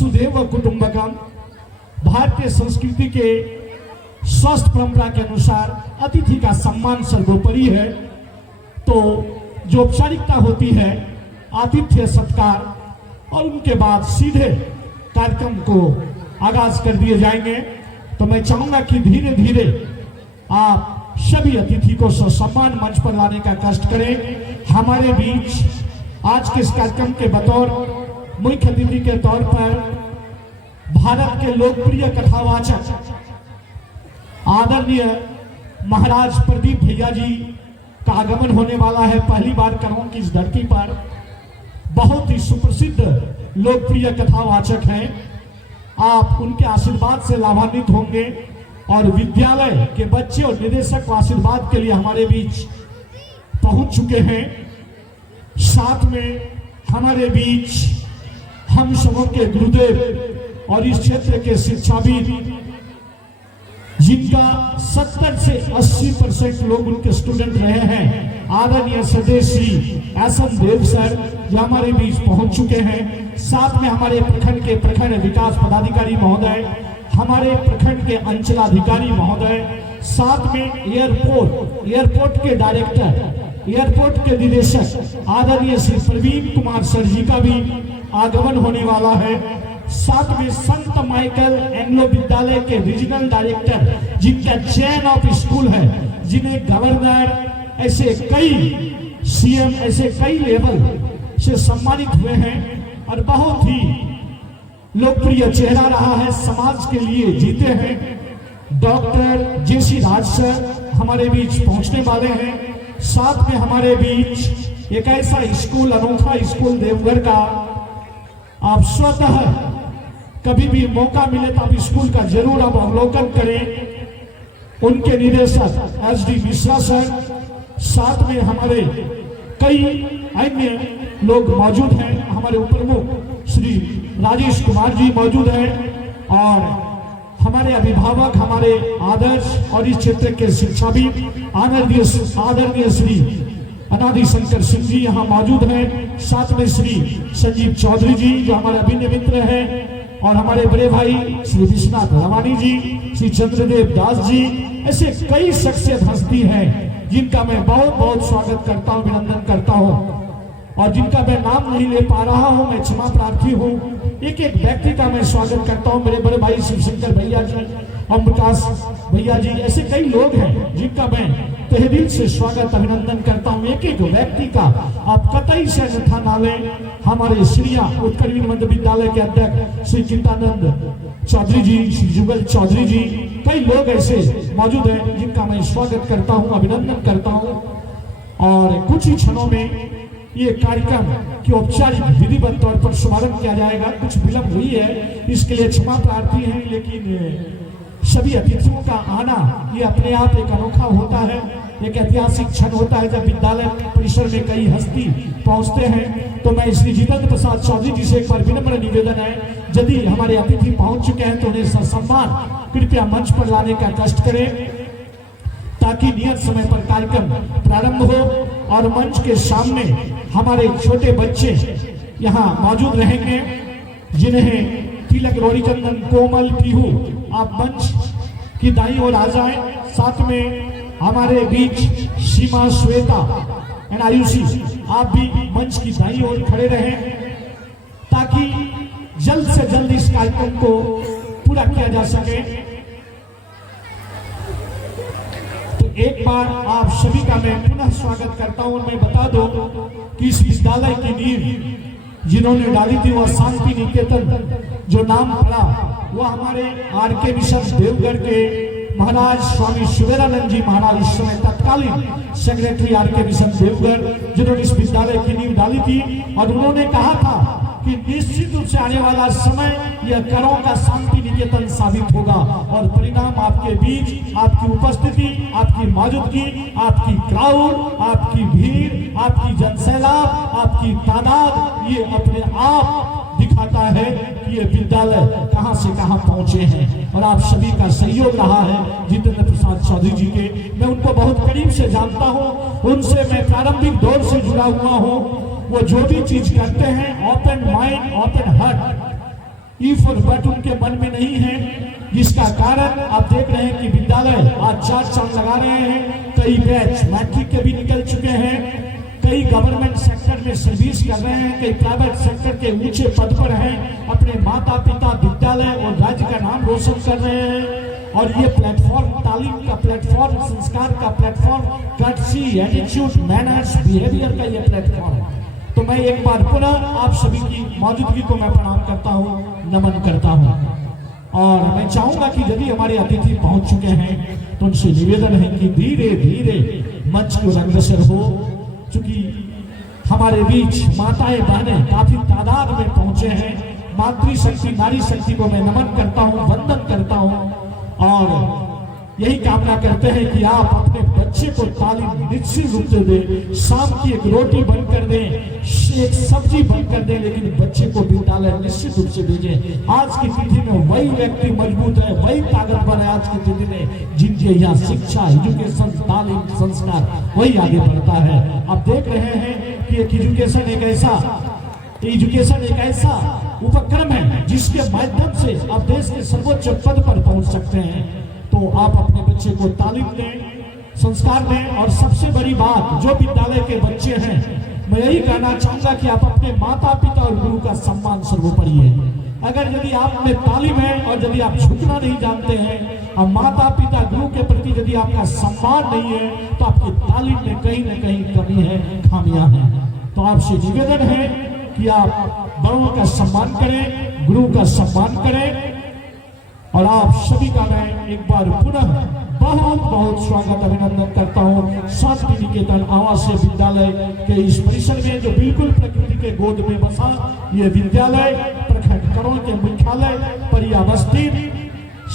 वसुधैव कुटुंबकम, भारतीय संस्कृति के स्वस्थ परंपरा के अनुसार अतिथि का सम्मान सर्वोपरि है। तो जो औपचारिकता होती है, आतिथ्य सत्कार, और उनके बाद सीधे कार्यक्रम को आगाज कर दिए जाएंगे। तो मैं चाहूंगा कि धीरे धीरे आप सभी अतिथि को ससम्मान मंच पर लाने का कष्ट करें। हमारे बीच आज के इस कार्यक्रम के बतौर मुख्य अतिथि के तौर पर भारत के लोकप्रिय कथावाचक आदरणीय महाराज प्रदीप भैया जी का आगमन होने वाला है। पहली बार करों की इस धरती पर बहुत ही सुप्रसिद्ध लोकप्रिय कथावाचक हैं। आप उनके आशीर्वाद से लाभान्वित होंगे और विद्यालय के बच्चे और निदेशक आशीर्वाद के लिए हमारे बीच पहुंच चुके हैं। साथ में हमारे बीच हम सबों के गुरुदेव और इस क्षेत्र के शिक्षाविद, जिनका 70 से 80% लोग उनके स्टूडेंट रहे हैं, आदरणीय सदैव श्री एसएम देव सर जो हमारे बीच पहुंच चुके हैं। साथ में हमारे प्रखंड के प्रखंड विकास पदाधिकारी महोदय, हमारे प्रखंड के अंचलाधिकारी महोदय, साथ में एयरपोर्ट के डायरेक्टर, एयरपोर्ट के निदेशक आदरणीय श्री प्रवीण कुमार सर जी का भी आगमन होने वाला है। साथ में संत माइकल एंग्लो विद्यालय के रीजनल डायरेक्टर, जिनका चेन ऑफ स्कूल है, जिन्हें गवर्नर, ऐसे कई सीएम, ऐसे कई लेवल से सम्मानित हुए हैं और बहुत ही लोकप्रिय चेहरा रहा है, समाज के लिए जीते हैं। डॉक्टर जेसी राज सर हमारे बीच पहुंचने वाले हैं। साथ में हमारे बीच एक ऐसा स्कूल, अनोखा स्कूल देवघर का, आप स्वतः कभी भी मौका मिले तो आप स्कूल का जरूर आप अवलोकन करें। उनके निदेशक एसडी मिश्रा सर, साथ में हमारे कई अन्य लोग मौजूद हैं। हमारे उपप्रमुख श्री राजेश कुमार जी मौजूद हैं और हमारे अभिभावक, हमारे आदर्श और इस क्षेत्र के शिक्षाविद आदरणीय श्री अनादि शंकर सिंह जी यहाँ मौजूद हैं। साथ में श्री संजीव चौधरी जी जो हमारे अभिन्न मित्र हैं और हमारे बड़े भाई श्री विश्वनाथ रवानी जी, श्री चंद्रदेव दास जी, ऐसे कई शख्सियत हस्ती हैं जिनका मैं बहुत बहुत स्वागत करता हूँ, अभिनंदन करता हूँ और जिनका मैं नाम नहीं ले पा रहा हूँ, मैं क्षमा प्रार्थी हूँ। एक एक व्यक्ति का मैं स्वागत करता हूँ। मेरे बड़े भाई शिवशंकर भैया जी, ओम प्रकाश भैया जी, ऐसे कई लोग हैं जिनका मैं तहे दिल से स्वागत अभिनंदन करता हूँ। एक एक व्यक्ति का आप कतई से अन्यथा ना लें। हमारे श्रीया उत्कर्ष मध्य विद्यालय के अध्यक्ष श्री चिंतानंद चौधरी जी, श्री जुगल चौधरी जी, कई लोग ऐसे मौजूद हैं जिनका मैं स्वागत करता हूँ, अभिनंदन करता हूँ। और कुछ ही क्षणों में ये कार्यक्रम की औपचारिक विधिवत तौर पर शुभारंभ किया जाएगा। कुछ विलंब हुई है, इसके लिए क्षमा प्रार्थी हैं, लेकिन सभी अतिथियों का आना ये अपने आप एक अनोखा होता है, एक ऐतिहासिक क्षण होता है जब विद्यालय परिसर में कई हस्ती पहुंचते हैं। तो मैं श्री जितेंद्र प्रसाद चौधरी जी से एक बार विनम्र निवेदन है, यदि हमारे अतिथि पहुंच चुके हैं तो उन्हें ससम्मान कृपया मंच पर लाने का कष्ट करें ताकि नियत समय पर कार्यक्रम प्रारंभ हो और मंच के सामने हमारे छोटे बच्चे यहाँ मौजूद रहेंगे जिन्हें तिलक, रोरी चंदन, कोमल, पीहू, आप मंच की दाई ओर आ जाएं। साथ में हमारे बीच सीमा, श्वेता एंड आयुषी, आप भी मंच की दाई ओर खड़े रहें ताकि जल्द से जल्द इस कार्यक्रम को पूरा किया जा सके। तो एक बार आप सभी का मैं पुनः स्वागत करता हूं। मैं बता दूं कि इस विद्यालय की नींव जिन्होंने डाली थी वह शांति निकेतन जो नाम पड़ा वह हमारे आरके मिशन देवघर के महाराज स्वामी शिवेरानंद जी महाराज, इस समय तत्कालीन सेक्रेटरी आरके मिशन देवघर, जिन्होंने इस विद्यालय की नींव डाली थी। और उन्होंने कहा था कि निश्चित रूप से आने वाला समय यह करों का शांति निकेतन साबित होगा और परिणाम आपके बीच, आपकी उपस्थिति, आपकी मौजूदगी, आपकी क्राउड, आपकी भीड़, आपकी जनसैलाब, आपकी तादाद, ये अपने आप दिखाता है कि ये विद्यालय कहां से कहां पहुंचे हैं। और आप सभी का सहयोग रहा है जितेंद्र प्रसाद चौधरी जी के, मैं उनको बहुत करीब से जानता हूं, उनसे मैं प्रारंभिक दौर से जुड़ा हुआ हूं। वो जो भी चीज करते हैं open mind, open heart, if और बट उनके मन में नहीं है, जिसका कारण आप देख रहे हैं कि विद्यालय आज 4 साल लगा रहे हैं। कई बैच मैट्रिक के भी निकल चुके हैं, कई गवर्नमेंट सेक्टर में सर्विस कर रहे हैं, कई प्राइवेट सेक्टर के ऊंचे पद पर हैं, अपने माता पिता, विद्यालय और राज्य का नाम रोशन कर रहे हैं। और ये प्लेटफॉर्म तालीम का प्लेटफॉर्म, संस्कार का platform, courtesy, attitude, manners, behaviour का ये प्लेटफॉर्म है। तो मैं एक बार पुनः आप सभी की मौजूदगी को मैं प्रणाम करता हूँ, नमन करता हूँ। और मैं चाहूंगा कि यदि हमारे अतिथि पहुंच चुके हैं तो उनसे निवेदन है कि धीरे धीरे मंच को अग्रसर हो, क्योंकि हमारे बीच माताएं बहनें काफी तादाद में पहुंचे हैं। मातृशक्ति, नारी शक्ति को मैं नमन करता हूं, वंदन करता हूं और यही कामना करते हैं कि आप अपने बच्चे को तालीम निश्चित रूप से दें। शाम की एक रोटी बनकर दें, एक सब्जी बनकर दें, लेकिन बच्चे को विद्यालय निश्चित रूप से भेजें। आज की तिथि में वही व्यक्ति मजबूत है, वही ताकतवर है आज की तिथि में, जिनके यहाँ शिक्षा, एजुकेशन, तालीम, संस्कार वही आगे बढ़ता है। आप देख रहे हैं कि एजुकेशन एक ऐसा उपक्रम है जिसके माध्यम से आप देश के सर्वोच्च पद पर पहुंच सकते हैं। तो आप अपने बच्चे को तालीम दें, संस्कार दें। और सबसे बड़ी बात, जो विद्यालय के बच्चे हैं, मैं यही कहना चाहूंगा कि आप अपने माता पिता और गुरु का सम्मान सर्वोपरि है। अगर यदि आप में तालीम है और यदि आप झुकना नहीं जानते हैं और माता पिता गुरु के प्रति यदि आपका सम्मान नहीं है, तो आपकी तालीम में कहीं न कहीं कमी है, खामियां हैं। तो आपसे निवेदन है कि आप बड़ों का सम्मान करें, गुरु का सम्मान करें। और आप सभी का मैं एक बार पुनः बहुत बहुत स्वागत, अभिनंदन करता हूँ। शांति निकेतन आवासीय विद्यालय के इस परिसर में, जो बिल्कुल प्रकृति के गोद में बसा ये विद्यालय प्रखंड करोल के मुख्यालय पर अवस्थित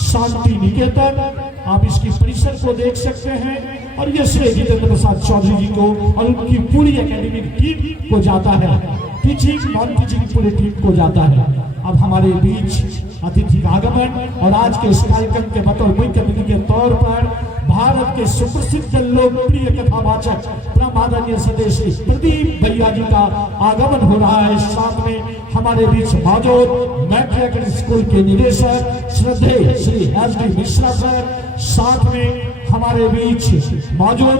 शांति निकेतन, आप इसकी परिसर को देख सकते हैं। और ये श्री जितेंद्र प्रसाद चौधरी जी को और उनकी पूरी एकेडमिक टीम को जाता है, टीचिंग नॉन टीचिंग पूरी टीम को जाता है। अब हमारे बीच अतिथि का आगमन और आज के इस कार्यक्रम के बतौर मुख्य अतिथि के तौर पर भारत के सुप्रसिद्ध लोकप्रिय कथावाचक परम आदरणीय सदस्य प्रदीप भैया जी का आगमन हो रहा है। साथ में हमारे बीच मौजूद मैट्रिक स्कूल के निदेशक श्रद्धेय श्री एस.डी. मिश्रा सर, साथ में हमारे बीच मौजूद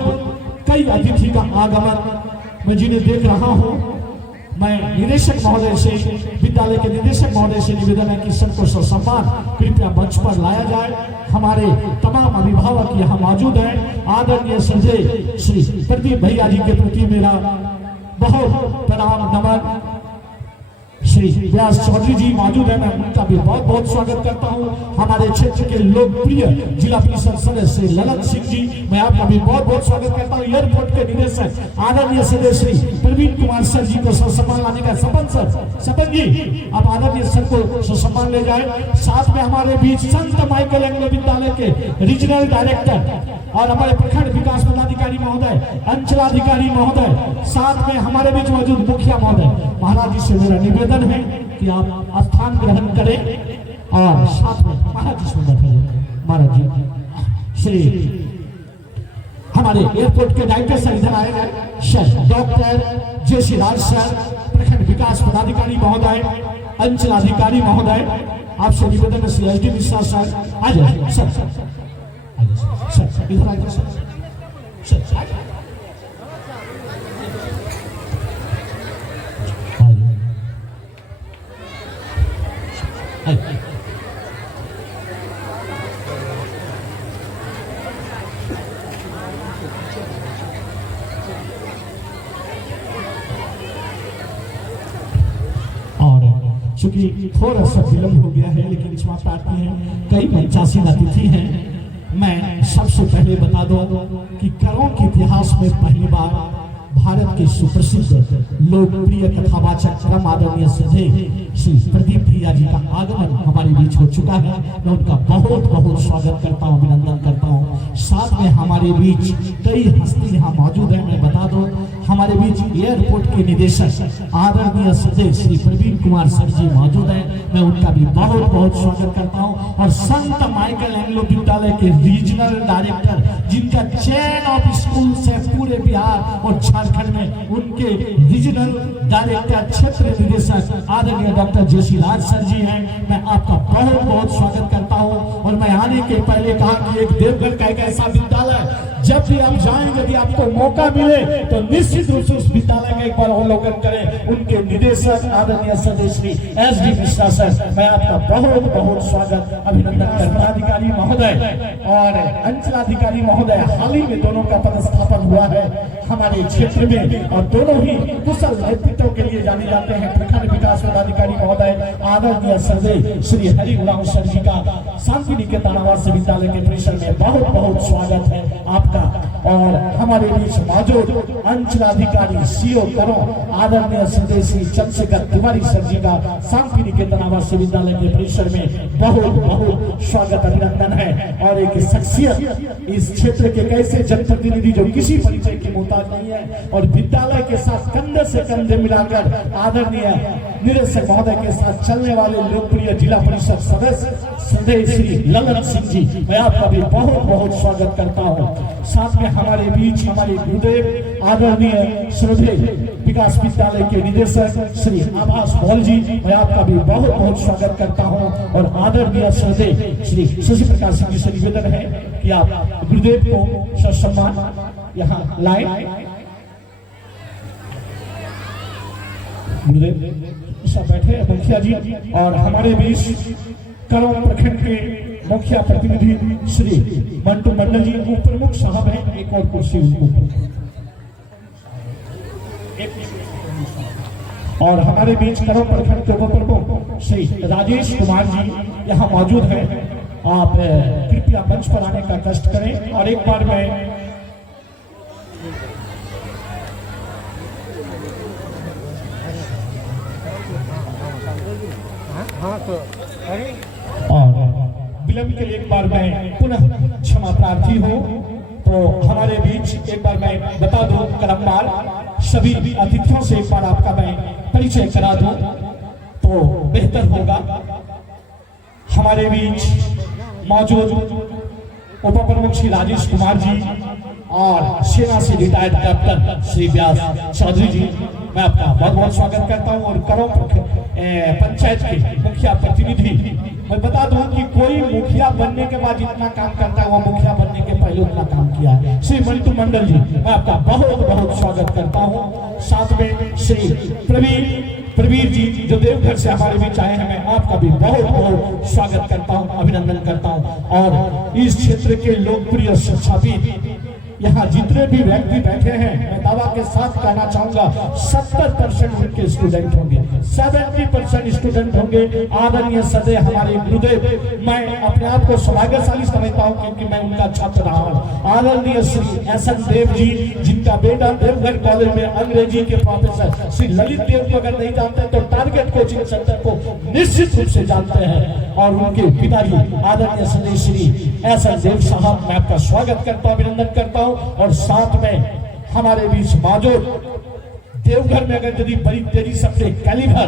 कई अतिथि का आगमन मैं जिन्हें देख रहा हूँ। मैं निदेशक महोदय से, विद्यालय के निदेशक महोदय से निवेदन है कि सबको सम्मान कृपया मंच पर लाया जाए। हमारे तमाम अभिभावक यहाँ मौजूद हैं। आदरणीय संजय श्री प्रदीप भैया जी के प्रति मेरा बहुत प्रणाम, नमन। श्री व्यास चौधरी जी मौजूद है, मैं उनका भी बहुत बहुत स्वागत करता हूं। हमारे क्षेत्र के लोकप्रिय जिला परिषद सदस्य श्री ललन सिंह जी, मैं आपका भी बहुत बहुत स्वागत करता हूं। एयरपोर्ट के निदेशक आदरणीय सदस्य श्री प्रवीण कुमार सर जी को सम्मान लाने का सपन जी, आप आदरणीय सर को सम्मान ले जाए। साथ में हमारे बीच संत माइकल एंग्लो विद्यालय के रीजनल डायरेक्टर और हमारे प्रखंड विकास पदाधिकारी महोदय, अंचलाधिकारी महोदय, साथ में हमारे बीच मौजूद मुखिया महोदय। महाराज जी से मेरा निवेदन है कि आप स्थान ग्रहण करें और साथ में महाराज जी से बैठे। महाराज जी श्री हमारे एयरपोर्ट के डायरेक्टर सर इधर आए हैं, सर डॉक्टर जे.सी. राज सर, प्रखंड विकास पदाधिकारी महोदय, अंचलाधिकारी महोदय, आपसे निवेदन है श्री एस.डी. मिश्रा सर आ जाए। सर इधर आइए सर। चूंकि थोड़ा सा विलंब हो गया है, लेकिन इस बात आती है कई मंचासी अतिथि हैं। मैं सबसे पहले बता दूं कि करों के इतिहास में पहली बार भारत के सुप्रसिद्ध लोकप्रिय कथावाचक परम आदरणीय श्री प्रदीप भैया जी का आगमन हमारे बीच हो चुका है। मैं उनका बहुत बहुत स्वागत करता हूं, अभिनंदन करता हूं। साथ में हमारे बीच कई हस्ती यहाँ मौजूद है। मैं बता दूं हमारे बीच एयरपोर्ट के निदेशक आदरणीय सदस्य श्री प्रवीण कुमार सर जी मौजूद हैं। मैं उनका भी बहुत बहुत स्वागत करता हूं। और संत माइकल एंग्लो विद्यालय के रीजनल डायरेक्टर, जिनका चेन ऑफ स्कूल से पूरे बिहार और झारखंड में, उनके रीजनल डायरेक्टर क्षेत्र निदेशक आदरणीय डॉक्टर जेसी राज सर जी हैं। मैं आपका बहुत बहुत स्वागत करता हूं। और मैं आने के पहले कहा कि एक देवघर का एक ऐसा विद्यालय, जब भी आप जाएंगे, यदि आपको मौका मिले तो निश्चित रूप से उस विद्यालय का एक बार अवलोकन करें। उनके निदेशक आदरणीय सदस्य श्री SD मिश्रा सर, मैं आपका बहुत बहुत स्वागत अभिनंदन करता। अधिकारी महोदय और अंचलाधिकारी महोदय, हाल ही में दोनों का पदस्थापन हुआ है हमारे क्षेत्र में, और दोनों ही कुशल नेतृत्व के लिए जाने जाते हैं। प्रखंड विकास पदाधिकारी महोदय आदरणीय सदस्य श्री हरि उरांव सर जी का शांति निकेतन आवासीय विद्यालय के परिसर में बहुत बहुत स्वागत है आपका। और हमारे बीच मौजूद अंचलाधिकारी CO करो आदरणीय सदस्य चंद्रशेखर तिवारी सर जी का शांति निकेतन आवासीय विद्यालय के परिसर में बहुत बहुत स्वागत अभिनंदन है। और एक शख्सियत इस क्षेत्र के कैसे जनप्रतिनिधि जो किसी परिचय की मोहताज नहीं है, और विद्यालय के साथ कंधे से कंधे मिलाकर आदरणीय निदेशक महोदय के साथ चलने वाले लोकप्रिय जिला परिषद सदस्य श्री ललन सिंह जी, मैं आपका भी बहुत बहुत स्वागत करता हूं। साथ में हमारे बीच हमारे गुरुदेव आदरणीय श्रद्धेय विकास विद्यालय के निदेशक श्री आभास बहल जी, मैं आपका भी बहुत बहुत स्वागत करता हूं। और आदरणीय श्रद्धेय श्री शशि प्रकाश सिंह जी से निवेदन है कि आप गुरुदेव को ससम्मान यहाँ लाएं। गुरुदेव सब बैठे मुखिया जी, और हमारे बीच करौल प्रखंड के मुखिया प्रतिनिधि श्री मंटू मंडल जी उप प्रमुख साहब हैं। एक और कुर्सी और हमारे बीच करौल प्रखंड के उप प्रमुख श्री राजेश कुमार जी यहाँ मौजूद हैं। आप कृपया मंच पर आने का कष्ट करें। और एक बार मैं और विलंब के लिए एक बार मैं पुनः क्षमा प्रार्थी हूँ। तो हमारे बीच एक बार मैं बता दूं, क्रमवार सभी अतिथियों से एक बार आपका मैं परिचय करा दूं तो बेहतर होगा। हमारे बीच मौजूद उप प्रमुख श्री राजेश कुमार जी और सेना से रिटायर्ड कैप्टन श्री व्यास चौधरी जी, मैं आपका बहुत बहुत स्वागत करता हूं। और करौल पंचायत के मुखिया प्रतिनिधि, मैं बता दूं कि कोई मुखिया बनने के बाद जितना काम करता है वो मुखिया बनने के पहले उतना काम किया है। श्री मंटू मंडल जी, मैं आपका बहुत बहुत स्वागत करता हूं। साथ में श्री प्रवीर जी जो देवघर से हमारे बीच आए हैं, मैं आपका भी बहुत बहुत स्वागत करता हूं, अभिनंदन करता हूं। और इस क्षेत्र के लोकप्रिय शिक्षाविद यहाँ जितने भी व्यक्ति बैठे हैं, मैं दावा के साथ कहना चाहूंगा 70% उनके स्टूडेंट होंगे, 70% स्टूडेंट होंगे। आदरणीय सदैव हमारे गुरुदेव, मैं अपने आप को सौभाग्यशाली समझता हूं क्योंकि मैं उनका छात्र रहा हूं। आदरणीय श्री SN देव जी, जिनका बेटा देवघर कॉलेज में अंग्रेजी के प्रोफेसर श्री ललित देव को अगर नहीं जानते तो टारगेट कोचिंग सेंटर को निश्चित रूप से जानते हैं। और उनके पिताजी आदरणीय सदैव श्री SN देव साहब, मैं आपका स्वागत करता हूं, अभिनंदन करता हूं। और साथ में हमारे बीच मौजूद देवघर में अगर यदि बड़ी तेजी से अपने कैलिबर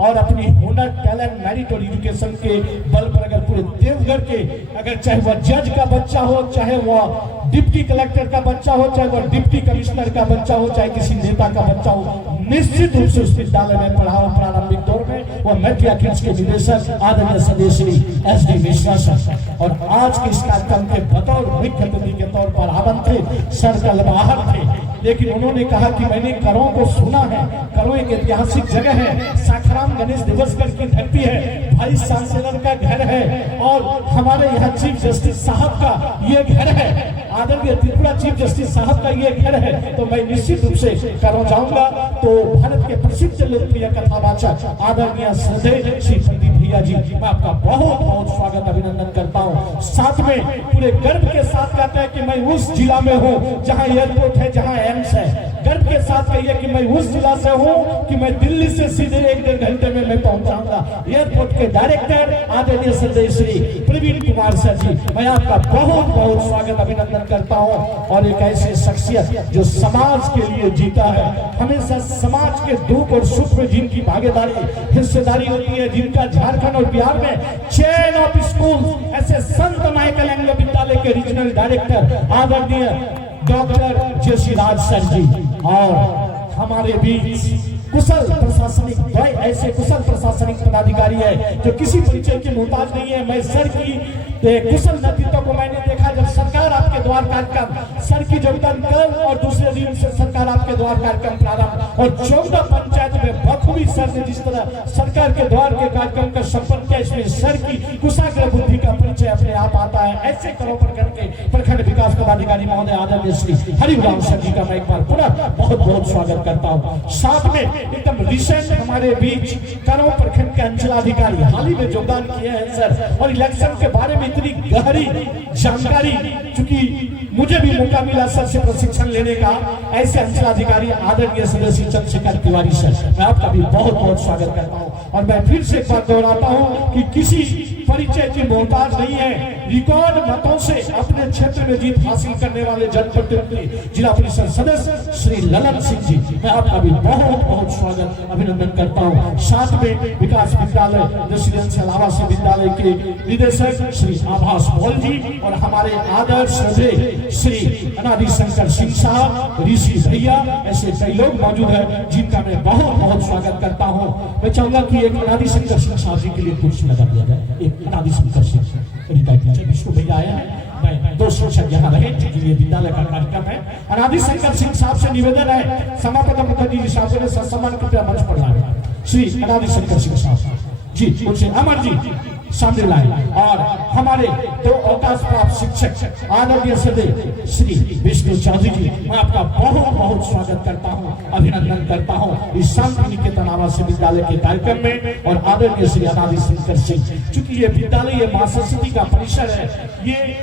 और अपनी हुनर, टैलेंट, मेरिट और एजुकेशन के बल पर अगर पूरे देवघर के, अगर चाहे वह जज का बच्चा हो, चाहे वह डिप्टी कलेक्टर का बच्चा हो, चाहे वह डिप्टी कमिश्नर का बच्चा हो, चाहे किसी नेता का बच्चा हो, निश्चित रूप से उस विद्यालय में पढ़ा हो प्रारंभिक दौर में, वह मैट्रिक्स के निदेशक आदरणीय सदस्य श्री SD मिश्रा सर। और आज के इस कार्यक्रम के बतौर मुख्य अतिथि के तौर पर आमंत्रित सर कल बाहर थे, लेकिन उन्होंने कहा कि मैंने करों को सुना है, करों एक ऐतिहासिक जगह है, साखराम गणेश दिवसकर की धरती है, वाइस चांसलर का घर है, और हमारे यहाँ चीफ जस्टिस साहब का ये घर है, आदरणीय त्रिपुरा चीफ जस्टिस साहब का ये घर है। तो मैं निश्चित रूप से करों जाऊंगा। तो भारत के प्रसिद्ध लोकप्रिय कथावाचक आदरणीय श्रद्धेय श्री प्रदीप भैया जी, मैं आपका बहुत बहुत स्वागत अभिनंदन करता हूँ। साथ में पूरे गर्व के साथ कहते हैं कि मैं उस जिला में हूँ जहाँ एयरपोर्ट है, जहाँ एम्स है। गर्व के साथ कहिए कि मैं उस जिला से हूं कि मैं दिल्ली से सीधे 1-1.5 घंटे में मैं पहुंच जाऊंगा। एयरपोर्ट के डायरेक्टर आदरणीय श्रद्धेय श्री प्रवीण कुमार सर जी, मैं आपका बहुत बहुत स्वागत अभिनंदन करता हूं। और एक ऐसी शख्सियत जो समाज के लिए जीता है, हमेशा समाज के दुख और सुख में जिनकी भागीदारी हिस्सेदारी होती है, जिनका झारखंड और बिहार में चेन ऑफ स्कूल ऐसे संत माइकल एंग्लो विद्यालय के रीजनल डायरेक्टर आदरणीय डॉक्टर जेसी राज सर जी, और हमारे बीच कुशल प्रशासनिक ऐसे कुशल प्रशासनिक पदाधिकारी है जो किसी परिचय के मोहताज नहीं है। मैं सर की कुशल नेतृत्व को मैंने देखा जब सरकार आपके द्वार कार्यक्रम सर की योगदान कल और दूसरे दिन से सरकार आपके द्वार कार्यक्रम प्रारंभ, और 14 पंचायत में बखूबी सर ने जिस तरह सरकार के द्वार के कार्यक्रम का संपन्न किया, इसमें सर की कुशाग्र बुद्धि का परिचय अपने आप आता है। ऐसे करो प्रखंड के प्रखंड विकास पदाधिकारी महोदय आदरणीय श्री हरिराम सर जी का मैं एक बार पुनः बहुत बहुत स्वागत करता हूँ। साथ में एकदम रिसेंट हमारे बीच करो प्रखंड के अंचलाधिकारी हाल ही में योगदान किए हैं सर, और इलेक्शन के बारे में इतनी गहरी जानकारी, चूंकि मुझे भी मौका मिला सर से प्रशिक्षण लेने का, ऐसे अंचलाधिकारी आदरणीय सदस्य चंद्रशेखर तिवारी सर, मैं आपका भी बहुत बहुत स्वागत करता हूं। और मैं फिर से एक बार दोहराता हूं कि किसी परिचय की मोहताज नहीं है, रिकॉर्ड मतों से अपने क्षेत्र में जीत हासिल करने वाले जनप्रतिनिधि जिला परिषद सदस्य श्री ललन सिंह जी, मैं आपका भी बहुत बहुत स्वागत अभिनंदन करता हूं। साथ में विकास विद्यालय रेसिडेंशियल आवासीय विद्यालय के निदेशक श्री आभास मौल जी और हमारे आदर्श श्रद्धेय श्री अनादि शंकर सिंह साहब, ऋषि भैया, ऐसे कई लोग मौजूद हैं जिनका मैं बहुत बहुत स्वागत करता हूं। मैं चाहूंगा कि एक अनादि शंकर सिंह साहब जी के लिए कुर्सी लगा दिया जाए। एक अनादि शंकर सिंह विष्णु भैया आए हैं, मैं 2 शिक्षक यहाँ रहे क्योंकि ये विद्यालय का कार्यक्रम है। अनादि शंकर सिंह साहब से निवेदन है, समापन मुखर्जी जी साहब ने सम्मान कृपया मंच पर लाए। श्री अनादि शंकर सिंह साहब जी, उनसे अमर जी सामने लाए, और हमारे 2 अवकाश प्राप्त शिक्षक आदरणीय सदैव श्री विष्णु चौधरी जी, मैं आपका बहुत बहुत स्वागत करता हूं, अभिनंदन करता हूं इस शांति निकेतन आवासीय विद्यालय के कार्यक्रम में। और आदरणीय श्री अनादि शंकर सिंह, चूंकि ये विद्यालय ये मां सरस्वती का परिसर है, ये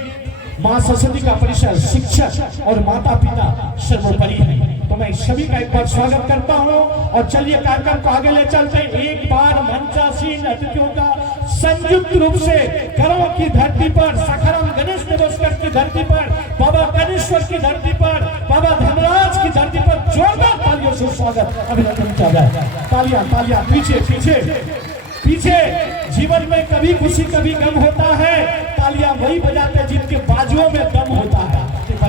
मां सरस्वती का परिसर शिक्षक और माता पिता सर्वोपरि है, तो मैं सभी का एक बार स्वागत करता हूं। और चलिए कार्यक्रम को आगे ले चलते हैं। एक बार मंचासीन अतिथियों का संयुक्त रूप से करों की धरती पर, सखाराम गणेश निवासकर की धरती पर, बाबा गणेश्वर की धरती पर, बाबा धर्मराज की धरती पर जोरदार तालियों से स्वागत अभिनंदन किया जाए। तालियां तालियां, पीछे पीछे पीछे। जीवन में कभी खुशी कभी गम होता है, तालियां वही बजाते जिनके बाजुओं में दम होता है।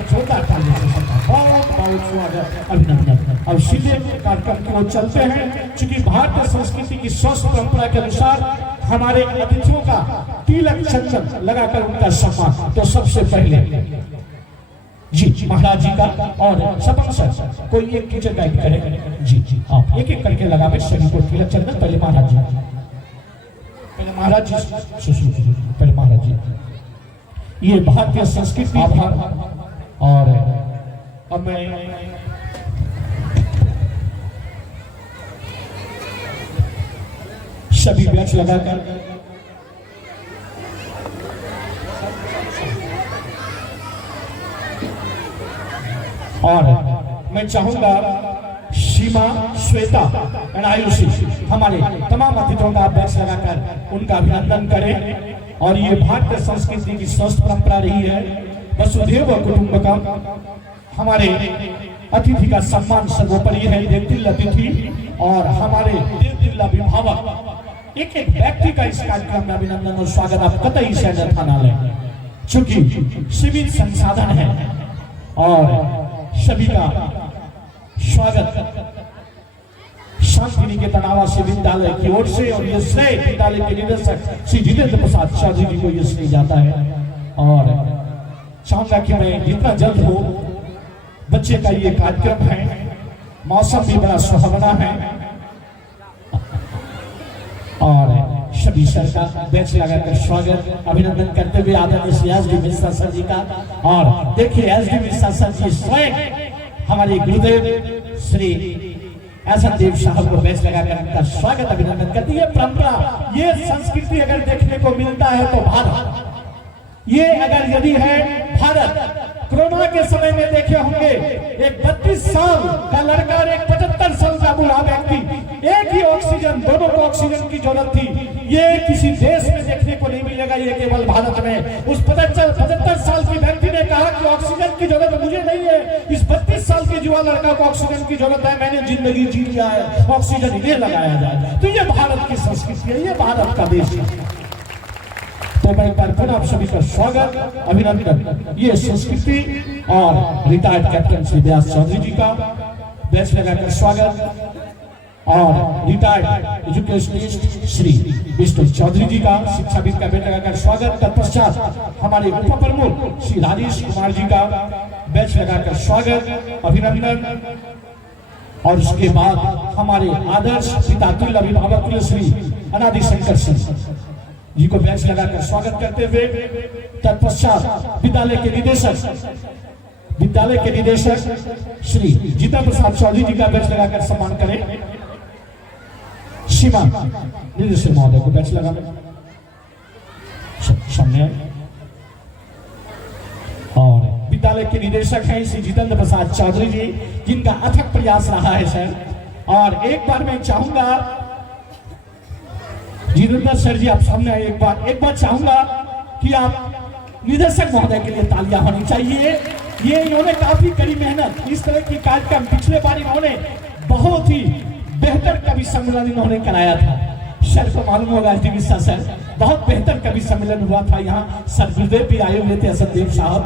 जोरदार तालियों से बहुत बहुत स्वागत अभिनंदन। अब सीधे कार्यक्रम की ओर चलते हैं। चूंकि भारतीय संस्कृति की स्वस्थ परंपरा के अनुसार हमारे अतिथियों का तिलक चंदन लगाकर उनका सम्मान, तो सबसे पहले जी महाराज जी का, और सबक सर कोई एक टीचर गाइड करे जी, आप एक एक करके लगावे सभी को तिलक चंदन। पहले महाराज जी, पहले महाराज जी, पहले महाराज जी। ये भारतीय संस्कृति आभार। और अब मैं सभी बैच लगाकर और मैं चाहूंगा सीमा, श्वेता एंड आयुषी, हमारे तमाम अतिथियों का बैच लगाकर उनका अभिनंदन करें। और ये भारतीय संस्कृति की स्वस्थ परंपरा रही है, वसुधैव कुटुंबकम। हमारे अतिथि का सम्मान सर्वोपरि है, देवतिल अतिथि, और हमारे देवतिल अभिभावक। एक एक व्यक्ति का इस कार्यक्रम में अभिनंदन और स्वागत आप कतई से अन्यथा ना लें, चूंकि सीमित संसाधन है। और सभी का स्वागत शांति निकेतन आवासीय विद्यालय की ओर से, और ये श्रेय विद्यालय के निदेशक श्री जितेंद्र प्रसाद चौधरी जी को ये श्रेय जाता है। और चाहूंगा कि मैं जितना जल्द हो, बच्चे का ये कार्यक्रम है, मौसम भी बड़ा सुहावना है, और सभी सर का बेंच लगाकर स्वागत अभिनंदन करते हुए आदरणीय Shri S D Mishra sir ji का। और देखिए S D Mishra sir ji स्वयं हमारे गुरुदेव श्री ऐसा देव साहब को बेंच लगाकर उनका स्वागत अभिनंदन करते। ये परंपरा, ये संस्कृति अगर देखने को मिलता है तो भारत, ये अगर यदि है भारत, कोरोना के समय में देखे होंगे एक 32 साल का लड़का और एक 75 साल का बूढ़ा व्यक्ति, एक ही ऑक्सीजन, दोनों को ऑक्सीजन की जरूरत थी। ये किसी देश में देखने को नहीं मिलेगा, ये केवल भारत में। उस 75 साल के व्यक्ति ने कहा कि ऑक्सीजन की जरूरत मुझे नहीं है, इस 32 साल के युवा लड़का को ऑक्सीजन की जरूरत है, मैंने जिंदगी जी लिया है, ऑक्सीजन इन्हें लगाया जाए। तो ये भारत की संस्कृति है, ये भारत का देश है। तो मैं एक बार फिर आप सभी का स्वागत, अभिनंदन। ये संस्कृति और रिटायर्ड कैप्टन श्री व्यास चौधरी जी का बेस्ट लगाकर स्वागत, और रिटायर्ड एजुकेशनिस्ट श्री विष्णु चौधरी जी का शिक्षाविद का बेट लगाकर स्वागत। तत्पश्चात हमारे उप प्रमुख श्री राजेश कुमार जी का बेस्ट लगाकर स्वागत, अभिनंदन। और उसके बाद हमारे आदर्श पिता तुल्य अभिभावक श्री अनादि शंकर सिंह जी को बेंच लगाकर स्वागत करते हुए, तत्पश्चात विद्यालय के निदेशक श्री जितेंद्र प्रसाद चौधरी जी का बेंच लगाकर सम्मान करें। सीमा निदेशक महोदय को बेंच लगाना सामने। और विद्यालय के निदेशक हैं श्री जितेंद्र प्रसाद चौधरी जी, जिनका अथक प्रयास रहा है सर। और एक बार मैं चाहूंगा जितेंद्र सर जी आप सामने आए, एक बार चाहूंगा कि आप निदेशक महोदय के लिए तालियां होनी चाहिए। ये इन्होंने काफी कड़ी मेहनत, इस तरह की कार्यक्रम पिछले बार इन्होंने बहुत ही बेहतर कवि सम्मेलन इन्होंने कराया था। सर को मालूम होगा मिश्रा सर, बहुत बेहतर कवि सम्मेलन हुआ था यहाँ। सर गुरुदेव भी आए हुए थे, असददेव साहब।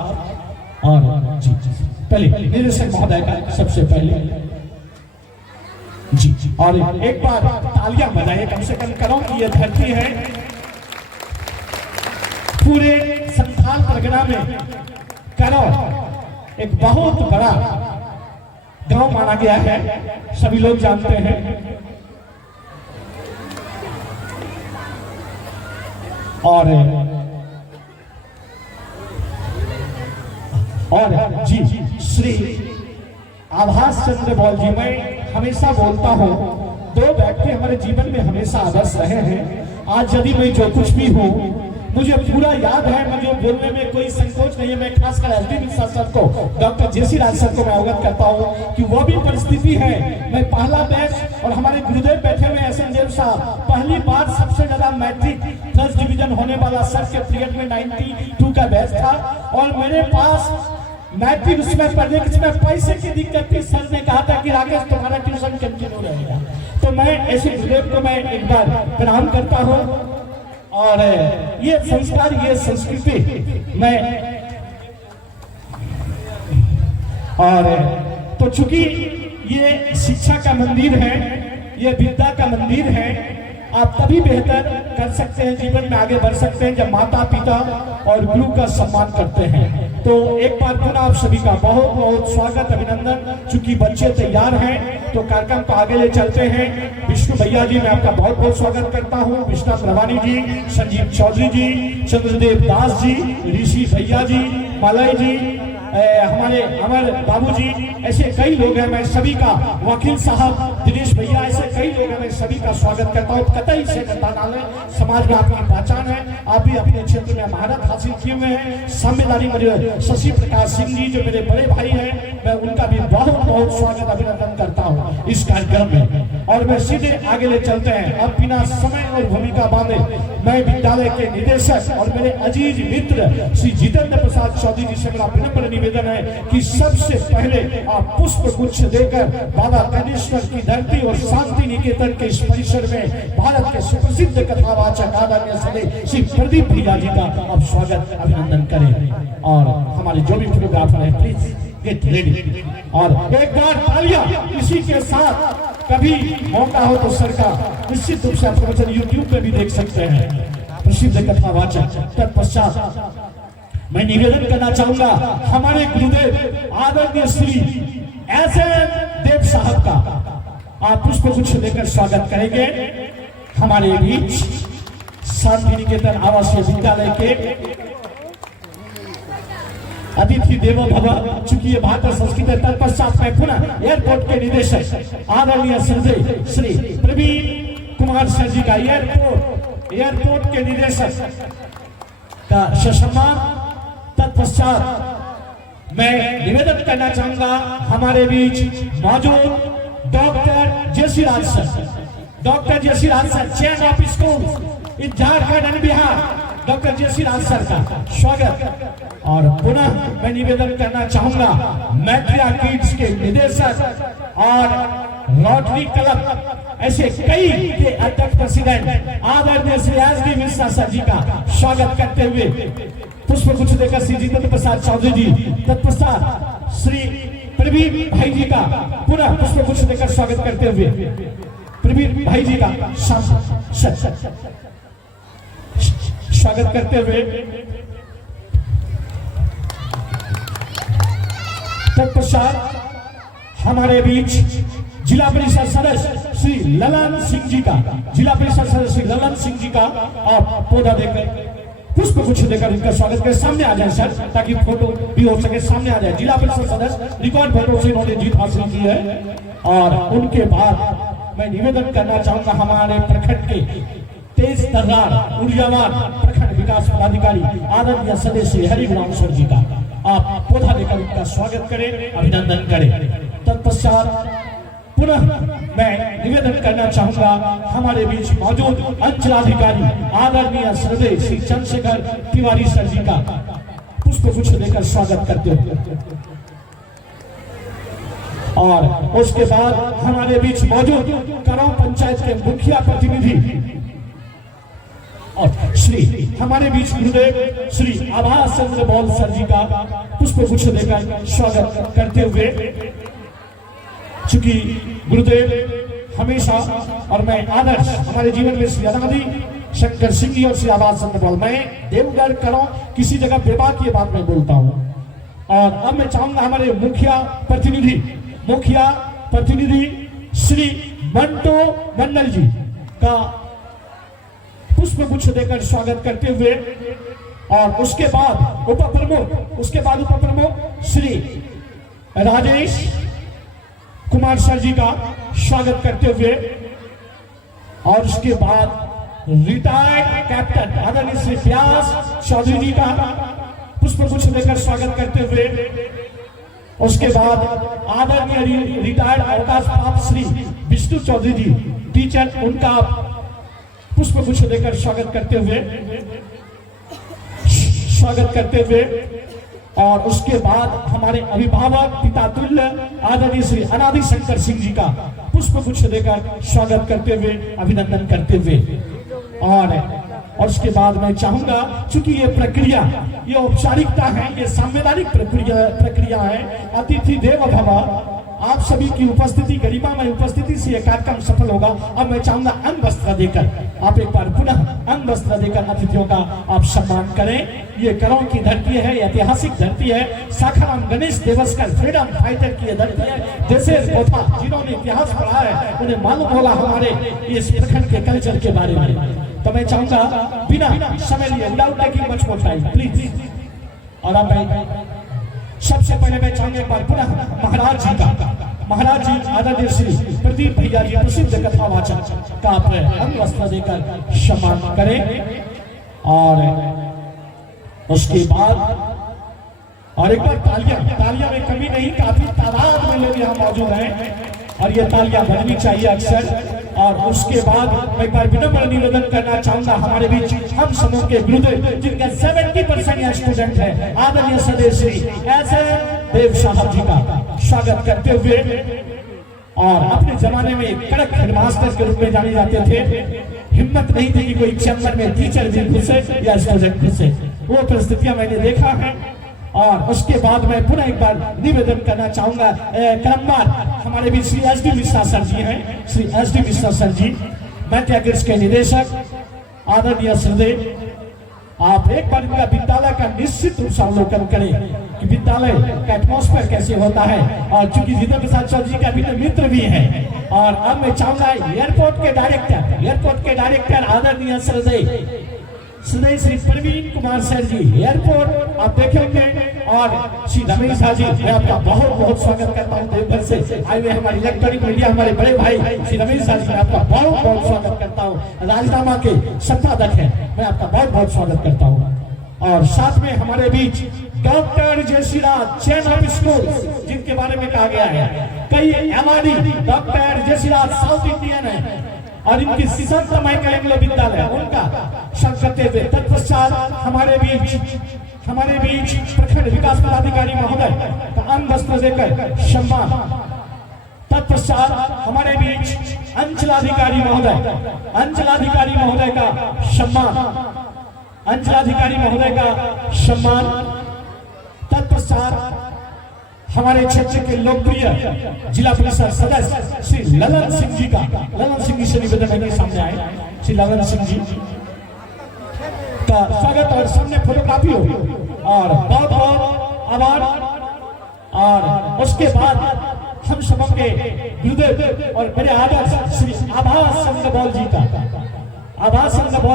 और जी पहले निदेशक महोदय का सबसे पहले जी, और एक बार तालियां बजाइए कम से कम करो कि ये धरती है पूरे संथाल परगना में करो एक बहुत बड़ा गांव माना गया है, सभी लोग जानते हैं। और जी श्री आभास चंद्र बॉल जी, मैं हमेशा बोलता हूँ, दो व्यक्ति हमारे जीवन में हमेशा आदर्श रहे हैं। आज यदि मैं जो कुछ भी हूँ मुझे पूरा याद है, मुझे बोलने में कोई संकोच नहीं है। मैं खासकर एसडी मिश्रा सर को, डॉक्टर जेसी राज सर को मैं अवगत करता हूँ कि वो भी परिस्थिति है। मैं पहला बैच और हमारे गुरुदेव बैठे हुए एसएन देव साहब, पहली बार सबसे ज्यादा मैट्रिक फर्स्ट डिवीजन होने वाला सर के पीरियड में 92 का बैच था। और मेरे पास मैट्रिक उसमें पढ़ने की पैसे की दिक्कत थी। सर ने कहा था कि राकेश तुम्हारा ट्यूशन कंटिन्यू रहेगा। तो मैं ऐसे गुरुदेव को मैं एक बार प्रणाम करता हूँ। और ये संस्कार, ये संस्कृति मैं, और तो चूंकि ये शिक्षा का मंदिर है, ये विद्या का मंदिर है, आप तभी बेहतर कर सकते हैं, जीवन में आगे बढ़ सकते हैं जब माता पिता और गुरु का सम्मान करते हैं। तो एक बार पुनः आप सभी का बहुत बहुत स्वागत, अभिनंदन। चूंकि बच्चे तैयार हैं तो कार्यक्रम को आगे ले चलते हैं। विष्णु भैया जी, मैं आपका बहुत बहुत स्वागत करता हूँ। विश्वनाथ रवानी जी, संजीव चौधरी जी, चंद्रदेव दास जी, ऋषि भैया जी, मलय जी, हमारे अमर बाबू जी, ऐसे कई लोग हैं। मैं सभी का, वकील साहब, दिनेश भैया, ऐसे कई लोग हैं, मैं सभी का स्वागत करता हूँ। कतई से समाज में आपकी पहचान है, आप भी अपने क्षेत्र में महारत हासिल किए हुए हैं। संविधानी मेरे शशि प्रकाश सिंह जी जो मेरे बड़े भाई हैं, मैं उनका भी बहुत बहुत स्वागत अभिनंदन करता हूँ इस कार्यक्रम में। और मैं सीधे आगे ले चलते हैं, अब बिना समय और भूमिका बांधे मैं विद्यालय के निदेशक और मेरे अजीज मित्र श्री जितेंद्र प्रसाद चौधरी जी से मेरा विनम्र निवेदन है कि सबसे पहले आप पुष्प गुच्छ देकर बाबा कानेश्वर की धरती और शांति निकेतन के इस परिसर में भारत के सुप्रसिद्ध कथावाचक आदरणीय श्री प्रदीप भैया जी का आप स्वागत अभिनंदन करें। और हमारे जो भी फोटोग्राफर है प्लीज गेट रेडी। और एक बार तालियां इसी के साथ, कभी मौका हो तो सर का निश्चित रूप से आप प्रवचन यूट्यूब पे भी देख सकते हैं, प्रसिद्ध कथावाचक। तत्पश्चात मैं निवेदन करना चाहूंगा हमारे गुरुदेव आदरणीय श्री एसएन देव साहब का आप पुष्प गुच्छ देकर स्वागत करेंगे। हमारे बीच शांति निकेतन आवासीय विद्यालय के अतिथि देवो भव, चूंकि ये भारतीय संस्कृति तत्पश्चात में पुनः एयरपोर्ट के निदेशक आदरणीय श्री प्रवीण कुमार सर जी का एयरपोर्ट के निदेशक का सम्मान। तत्पश्चात मैं निवेदन करना चाहूंगा हमारे बीच मौजूद doctor JC Raj sir, doctor JC Raj sir, chair of school in Jharkhand and Bihar, doctor JC Raj sir का स्वागत। और पुनः मैं निवेदन करना चाहूंगा मैथिला किड्स के निदेशक और रोटरी क्लब ऐसे कई के अध्यक्ष प्रेसिडेंट आदरणीय श्री एस.डी. मिश्रा सर जी का स्वागत करते हुए पुष्प गुच्छ देकर श्री जितेंद्र प्रसाद चौधरी जी, तत्पश्चात श्री प्रवीण भाई जी का पुनः पुष्प गुच्छ देकर स्वागत करते हुए प्रवीण भाई जी का स्वागत करते हुए तत्पश्चात हमारे बीच जिला परिषद सदस्य श्री ललन सिंह जी का, जिला परिषद सदस्य श्री ललन सिंह जी का आप पौधा देकर पुष्प गुच्छ देकर इनका स्वागत के सामने आ जाए सर, ताकि फोटो भी हो सके, सामने आ जाए। जिला परिषद सदस्य रिकॉर्ड फोटो से इन्होंने जीत हासिल की है। और उनके बाद मैं निवेदन करना चाहूंगा हमारे प्रखंड के तेज तर्रार ऊर्जावान प्रखंड विकास पदाधिकारी आदरणीय सदस्य हरिग्राम सर जी का आप पौधा देकर उनका स्वागत करें, अभिनंदन करें। तत्पश्चात पुनः मैं निवेदन करना चाहूंगा हमारे बीच मौजूद अंचलाधिकारी आदरणीय श्रद्धेय श्री चंद्रशेखर तिवारी सर जी का पुष्प गुच्छ देकर स्वागत करते हुए, और उसके बाद हमारे बीच मौजूद कराव पंचायत के मुखिया प्रतिनिधि और श्री हमारे बीच गुरुदेव श्री आभास चंद्र बॉल सर जी का पुष्प गुच्छ देकर स्वागत करते हुए, चूंकि गुरुदेव हमेशा और मैं आदर्श हमारे जीवन में श्री अनादि शंकर सिंह जी और श्री आभास चंद्र बॉल, मैं देवगढ़ कराव किसी जगह बेबाक ये बात मैं बोलता हूँ। और अब मैं चाहूंगा हमारे मुखिया प्रतिनिधि श्री मंटो मंडल जी का पुष्प गुच्छ देकर स्वागत करते हुए, और उसके बाद उप प्रमुख श्री राजेश कुमार सर जी का स्वागत करते हुए, और उसके बाद रिटायर्ड कैप्टन आदरणीय श्री व्यास चौधरी जी का पुष्प गुच्छ देकर स्वागत करते हुए, उसके बाद आदरणीय रिटायर्ड अवकाश प्राप्त श्री विष्णु चौधरी जी टीचर, उनका पुष्प गुच्छ देकर स्वागत करते हुए, और उसके बाद हमारे अभिभावक पिता तुल्य आदरणीय श्री अनादि शंकर सिंह जी का पुष्प गुच्छ देकर स्वागत करते हुए, अभिनंदन करते हुए, और उसके बाद मैं चाहूंगा चूंकि ये प्रक्रिया, ये औपचारिकता है, ये संवैधानिक प्रक्रिया है, अतिथि देव भव, आप सभी की उपस्थिति गरिमामय उपस्थिति से यह कार्यक्रम सफल होगा। अब मैं चाहूंगा अंग वस्त्र देकर आप एक बार पुनः अंग वस्त्र देकर अतिथियों का आप सम्मान करें। ये कराव की धरती है, ऐतिहासिक धरती है, साखाराम गणेश देवस्कर फ्रीडम फाइटर की धरती है। जैसे बोथा जिन्होंने इतिहास पढ़ा है उन्हें मालूम होगा हमारे इस प्रखंड के कल्चर के बारे में। तो मैं चाहूंगा बिना समय लिए without taking much more time please, और अब सबसे पहले मैं चाहूंगा एक बार पुनः महाराज जी आदरणीय श्री प्रदीप भैया जी प्रसिद्ध कथावाचक का अंग वस्त्र देकर सम्मान करें। और उसके बाद और एक बार तालियां में कमी नहीं, काफी तादाद में लोग यहाँ मौजूद हैं और ये तालियां बननी चाहिए अक्सर। और उसके बाद मैं एक बार विनम्र निवेदन करना चाहूंगा हमारे बीच हम समूह के गुरुदेव जिनका 70% स्टूडेंट है आदरणीय सदैव श्री एस.एन. देव साहब जी का स्वागत करते हुए, और अपने जमाने में कड़क हेडमास्टर के रूप में जाने जाते थे। हिम्मत नहीं थी कि कोई चैम्बर में टीचर भी घुसे या स्टूडेंट घुसे, वो परिस्थितियां मैंने देखा है। और उसके बाद मैं पुनः एक बार निवेदन करना चाहूंगा क्रमवार हमारे भी श्री एस.डी. मिश्रा सर जी हैं, श्री एस.डी. मिश्रा सर जी मैथिला किड्स के निदेशक आदरणीय श्रद्धेय, आप एक बार इनका विद्यालय का निश्चित रूप से अवलोकन करें कि विद्यालय का एटमॉस्फेयर कैसे होता है। और चूंकि जितेंद्र प्रसाद चौधरी का भी मित्र भी है, और अब मैं चाहूंगा एयरपोर्ट के डायरेक्टर आदरणीय श्रद्धेय श्री प्रवीण कुमार सर जी एयरपोर्ट आप देखेंगे, और श्री रमेश झा जी मैं आपका बहुत बहुत स्वागत करता हूँ। देवघर से आए हुए हमारे इलेक्ट्रॉनिक मीडिया हमारे बड़े भाई श्री रमेश झा जी मैं आपका बहुत बहुत स्वागत करता हूँ। राजनामा के सत्ताधक है, मैं आपका बहुत बहुत स्वागत करता हूँ। और साथ में हमारे बीच डॉक्टर जयश्रीराज चैन ऑफ स्कूल जिनके बारे में कहा गया है, कई एमआरडी डॉक्टर जयश्रीराज साउथ इंडियन है और इनकी संत माइकल एंग्लो विद्यालय उनका संग करते हुए तत्पश्चात हमारे बीच प्रखंड विकास पदाधिकारी महोदय का अंग वस्त्र देकर सम्मान, तत्पश्चात हमारे बीच अंचलाधिकारी महोदय का सम्मान, तत्पश्चात हमारे क्षेत्र के लोकप्रिय जिला परिषद सदस्य श्री ललन सिंह जी से निवेदन है कि सामने आए। श्री ललन सिंह जी का स्वागत और सामने फोटोग्राफी होगी और बहुत बहुत आभार। और उसके बाद हम सबके गुरुदेव और मेरे आदर्श श्री आभास संगबौल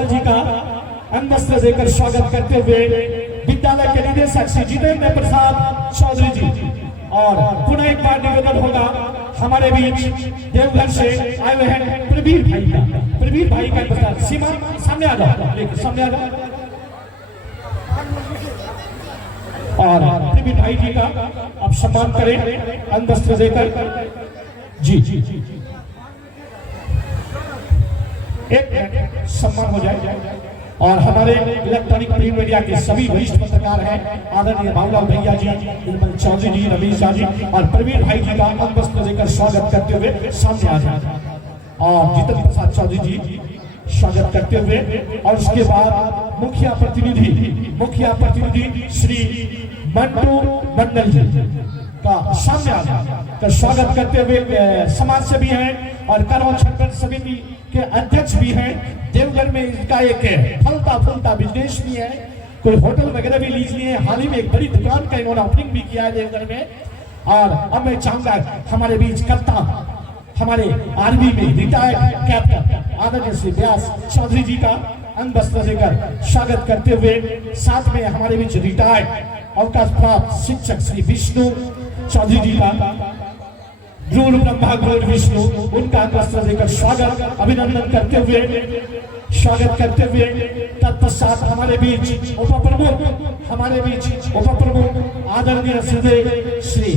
जी का अंग वस्त्र देकर स्वागत करते हुए विद्यालय के निदेशक श्री जितेंद्र प्रसाद चौधरी जी। और पुनः एक बार निवेदन होगा हमारे बीच देवघर से आए हुए हैं प्रवीर भाई का सीमा सामने आ जाओ और प्रवीर भाई जी का आप सम्मान करें अंग वस्त्र देकर। जी एक सम्मान हो जाए। और हमारे इलेक्ट्रॉनिक प्रिंट मीडिया के सभी वरिष्ठ पत्रकार हैं, आदरणीय बाबूलाल भैया जी, निर्मल चौधरी जी, रमेश जी और प्रवीण भाई जी का अंग वस्त्र देकर स्वागत करते हुए सामने आ जाए और जितेंद्र प्रसाद चौधरी जी स्वागत करते हुए। और उसके बाद मुखिया प्रतिनिधि श्री मंटू मंडल जी का सामने आ जाए स्वागत करते हुए। समाज सेवी हैं और कर्म छत्तर समिति के अध्यक्ष भी हैं। देवघर में इसका एक फलता फूलता बिजनेस भी है, कोई होटल वगैरह भी लीज लिए। हाल ही में एक बड़ी दुकान का इन्होंने ओपनिंग भी किया है देवघर में। और अब मैं चाहूंगा हमारे बीच कप्तान, हमारे आर्मी में रिटायर्ड कैप्टन आदरणीय श्री व्यास चौधरी जी का अंग वस्त्र देकर स्वागत करते हुए, साथ में हमारे बीच रिटायर्ड अवकाश प्राप्त शिक्षक श्री विष्णु चौधरी जी का ध्रुव ब्रह्मा गुरु विष्णु उनका अंग वस्त्र देकर स्वागत अभिनंदन करते हुए तत्पश्चात हमारे बीच उप प्रमुख आदरणीय श्री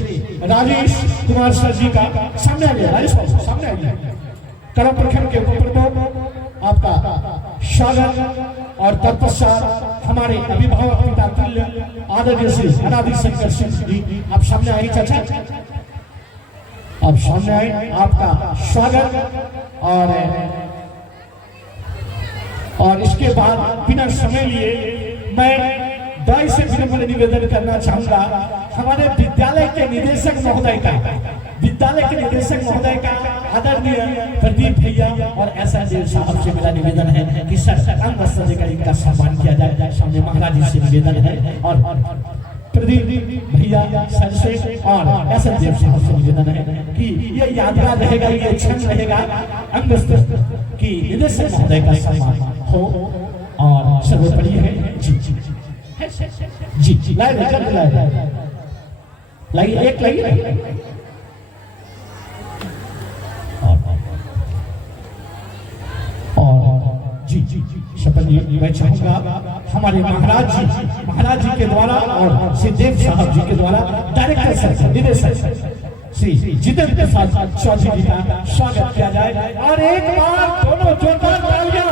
राजेश कुमार सर जी का सामने आइए। राजेश बाबू सामने आइए। करम प्रखंड के उप प्रमुख आपका स्वागत। और तत्पश्चात हमारे अभिभावक पिता तुल्य आदरणीय श्री अनादि शंकर सिंह जी आप सामने आइए। चाचा आप सामने आए, आपका स्वागत। और इसके बाद बिना समय लिए मैं दाई से विनम्र निवेदन करना चाहूंगा हमारे विद्यालय के निदेशक महोदय का आदरणीय प्रदीप भैया और ऐसा देव साहब से मेरा निवेदन है कि सर अंग वस्त्र देकर इनका सम्मान किया जाए। सामने महाराज जी से निवेदन है और प्रदीप भैया सर से और ऐसा देव साहब से निवेदन है कि ये यादगार रहेगा, ये क्षण रहेगा अंग वस्त्र की निदेशक महोदय का सम्मान हो और सर्वोपरि है। जी लाइए एक लाइए। जी शपथ मैं चाहूंगा हमारे महाराज जी के द्वारा और श्री देव साहब जी के द्वारा डायरेक्टर सर निदेशक श्री जितेंद्र प्रसाद चौधरी जी का स्वागत किया जाए। और एक बार दोनों जोरदार तालियां।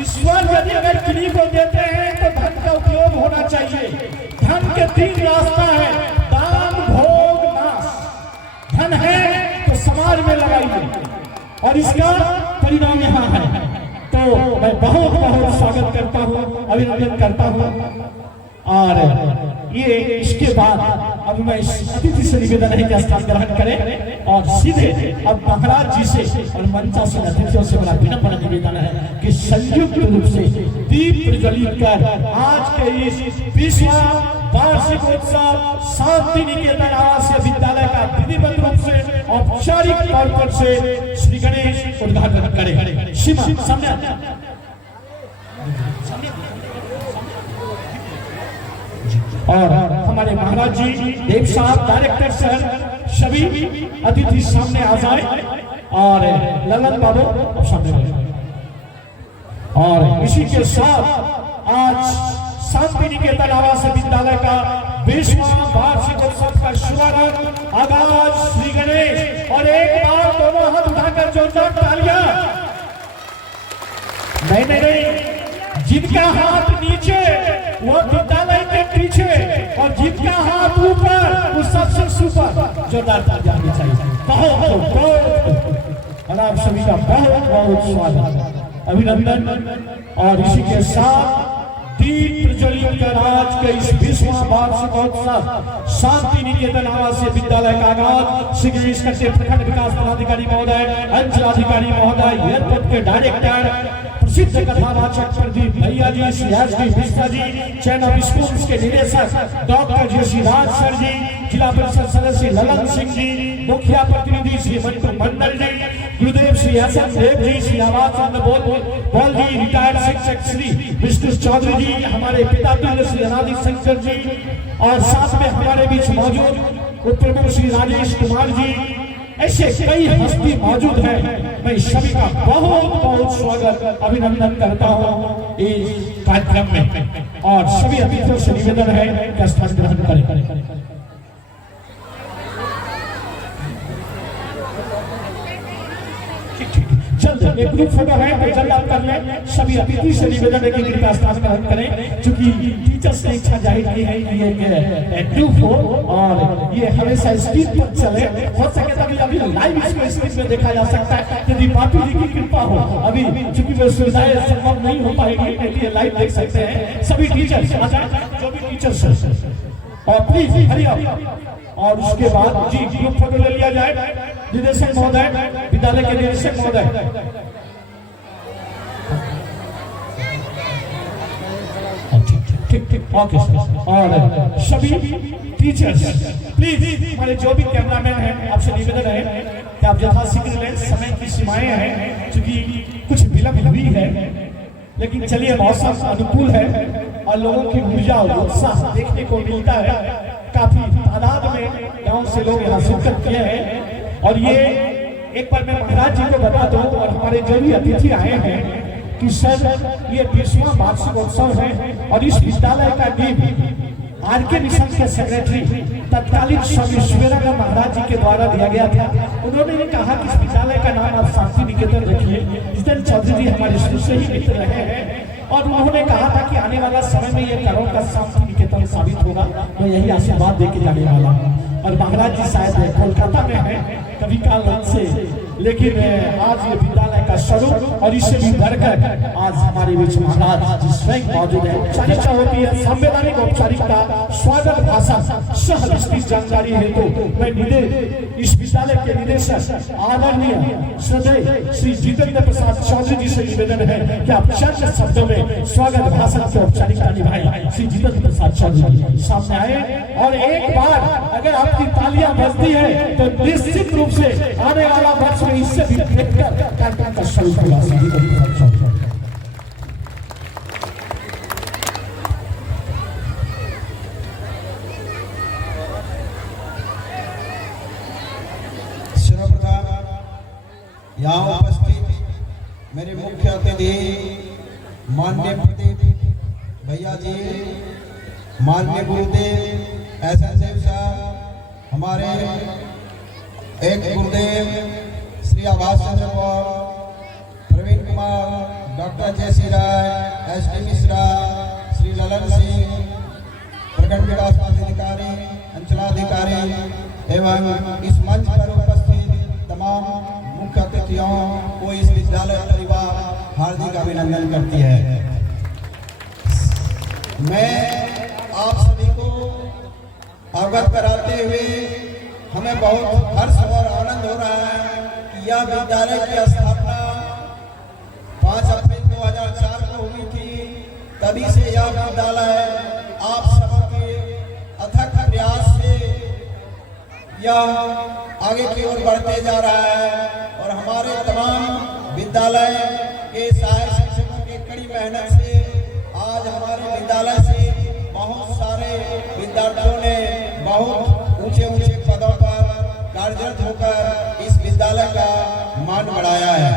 ईश्वर यदि अगर किन्हीं को देते हैं तो धन का उपयोग होना चाहिए। धन के 3 रास्ता है, दान भोग नाश। धन है तो समाज में लगाइए और इसका परिणाम यहाँ है। तो मैं बहुत बहुत स्वागत करता हूँ, अभिनंदन करता हूँ। और ये इसके बाद अब मैं अतिथि से निवेदन है कि स्थान ग्रहण करें और सीधे अब महाराज जी से और मंचासीन अतिथियों से मेरा विनम्र निवेदन है कि संयुक्त रूप से दीप प्रज्वलित कर आज के इस 20वां वार्षिक उत्सव शांति निकेतन आवासीय विद्यालय का विधिवत रूप से औपचारिक तौर पर से श्री गणेश उद्घाटन करें। सीमा सामने और हमारे महाराज जी देव साहब डायरेक्टर सर सभी अतिथि सामने आ जाए और ललन बाबू सामने। और इसी के साथ आज शांति निकेतन आवासीय विद्यालय का 20वां वार्षिकोत्सव का शुभारंभ आगाज श्री गणेश। और एक बार दोनों हाथ उठाकर जोरदार तालियां। नहीं, जिनका हाथ नीचे वो विद्यालय के पीछे और जिनका हाथ ऊपर वो सबसे सुपर जोरदार तालियां होनी चाहिए। बहुत आप सभी का बहुत बहुत स्वागत, अभिनंदन। और इसी के साथ दीप प्रज्वलित कर आज के इस 20वां वार्षिकोत्सव शांति निकेतन आवासीय विद्यालय का आगाज श्री गणेश कट्टे प्रखंड विकास पदाधिकारी महोदय, अंचलाधिकारी महोदय, एयरपोर्ट के डायरेक्टर, प्रसिद्ध कथावाचक प्रदीप भैया ji, Shri S D. Mishra ji, chain of schools के निदेशक डॉक्टर जोशी राज सर जी, जिला परिषद सदस्य ललन सिंह जी, मुखिया प्रतिनिधि श्री मंटू मंडल जी, गुरुदेव श्री एस.एम. देव जी, श्री आवाज चंद्र बोल जी, रिटायर्ड शिक्षक श्री विष्णु चौधरी जी, हमारे पिता श्री अनादि शंकर जी, और साथ में हमारे बीच मौजूद उप प्रमुख श्री राजेश कुमार जी, ऐसे कई हस्ती मौजूद हैं। मैं सभी का बहुत बहुत स्वागत अभिनंदन करता हूँ इस कार्यक्रम में। और सभी अतिथियों से निवेदन है कि स्थान ग्रहण करें। जल्द एक ग्रुप फोटो है तो जल्द आप कर लें। सभी अतिथि से निवेदन है कि कृपया स्थान ग्रहण करें, क्योंकि टीचर्स ने इच्छा जाहिर की है कि ये ग्रुप हो और ये हमेशा स्क्रीन पर चले। हो सके तो अभी लाइव इसको स्क्रीन में देखा जा सकता है, यदि बापू जी की कृपा हो। अभी चूंकि वो सुविधाएं संभव नहीं हो पाएगी, लेकिन लाइव देख सकते हैं सभी टीचर्स, जो भी टीचर्स हैं। और प्लीज हरी आप। और उसके बाद जी ग्रुप फोटो ले लिया जाए। निदेशक महोदय, विद्यालय के निदेशक महोदय, ठीक ओके। और सभी टीचर्स प्लीज, हमारे जो भी कैमरामैन हैं आपसे निवेदन है कि आप यथाशीघ्र लें, समय की सीमाएं हैं, क्योंकि कुछ विलंब हुई है, लेकिन चलिए मौसम अनुकूल है और लोगों की ऊर्जा और उत्साह देखने को मिलता है। काफी तादाद में गांव से लोग यहाँ शिरकत किए हैं। और ये एक बार मैं महाराज जी को बता दूं और हमारे जो भी अतिथि आए हैं कि सर ये 20वां वार्षिकोत्सव है और इस विद्यालय का नींव आर.के. मिशन के सेक्रेटरी तत्कालीन स्वामी विवेकानंद महाराज जी के द्वारा दिया गया था। उन्होंने ये कहा कि इस विद्यालय का नाम आप शांति निकेतन रखिए। जितेंद्र चौधरी जी हमारे शुरू से ही मित्र रहे हैं और उन्होंने कहा था कि आने वाला समय में ये करोड़ का शांति निकेतन साबित होगा। मैं यही आशीर्वाद देके जाने वाला हूँ। और महाराज जी शायद कोलकाता में है कभी काल से, लेकिन आज ये विद्यालय का स्वरूप और इससे भी बढ़कर आज हमारे बीच महाराज जी स्वयं मौजूद है। चर्चा होती है संवैधानिक औपचारिकता, स्वागत भाषण सह विस्तृत जानकारी हेतु मैं इस विद्यालय के निदेशक आदरणीय श्रद्धेय श्री जितेंद्र प्रसाद चौधरी जी से निवेदन है कि आप चंद शब्दों में स्वागत भाषण की औपचारिकता निभाएं। श्री जितेंद्र प्रसाद चौधरी जी सामने आए और एक बार अगर आपकी तालियां बजती है तो निश्चित रूप से आने वाला वर्ष में इससे भी बेहतर कार्यक्रम का शुरू होगा। सर्वप्रथम यहाँ उपस्थित मेरे मुख्य अतिथि माननीय प्रदीप भैया जी, माननीय गुरुदेव एस.एन. देव साहब, हमारे एक गुरुदेव श्री आवाज चंद्र बोल, प्रवीण कुमार, डॉक्टर जयसी राय, एस.डी. मिश्रा, श्री ललन सिंह, प्रखंड विकास पदाधिकारी, अंचलाधिकारी एवं इस मंच पर उपस्थित तमाम मुख्य अतिथियों को इस विद्यालय परिवार हार्दिक अभिनंदन करती है। मैं आप सभी को अवगत कराते हुए हमें बहुत हर्ष और आनंद हो रहा है कि यह विद्यालय की स्थापना 5 अप्रैल 2004 को हुई थी। तभी से यह विद्यालय आप सबके अथक प्रयास से यह आगे की ओर बढ़ते जा रहा है और हमारे तमाम विद्यालय के सहायक शिक्षकों की कड़ी मेहनत से आज हमारे विद्यालय से बहुत सारे विद्यार्थियों ने बहुत ऊंचे ऊंचे पदों पर कार्यरत होकर इस विद्यालय का मान बढ़ाया है।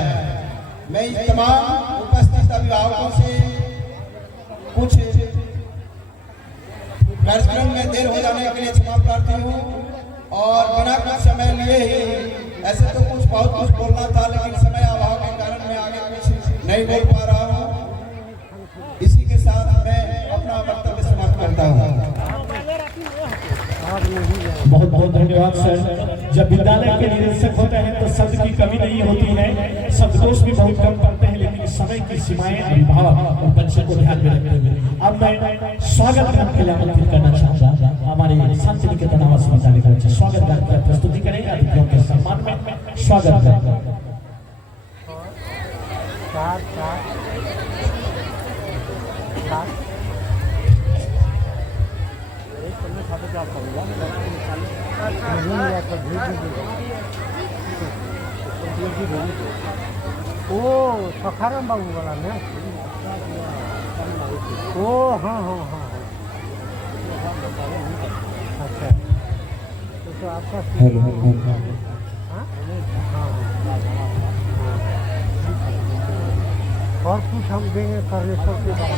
मैं इस तमाम उपस्थित अभिभावकों से कुछ कार्यक्रम में देर हो जाने के लिए क्षमा प्रार्थी हूँ और बिना कुछ समय लिए ही ऐसे तो बहुत कुछ बोलना था, लेकिन समय अभाव के कारण मैं आगे कुछ नहीं बोल पा रहा हूँ। इसी के साथ मैं अपना वक्तव्य समाप्त करता हूँ। बहुत बहुत धन्यवाद सर। जब विद्यालय के निदेशक होते हैं तो शब्द की कमी नहीं होती है, शब्दोष भी बहुत कम पड़ते हैं, लेकिन समय की सीमाएं अभिभावक और बच्चे को ध्यान में रखते हुए अब मैं स्वागत गान के लिए आमंत्रित करना चाहूंगा। हमारे शांति निकेतन आवास विद्यालय के बच्चे स्वागत गान की प्रस्तुति करेंगे। अतिथियों के सम्मान में स्वागत गान। ओ सखाराम बाबू वाला ने ओ हाँ हाँ हाँ अच्छा तो आपका हाँ और कुछ हम देंगे परमेश्वर के बारे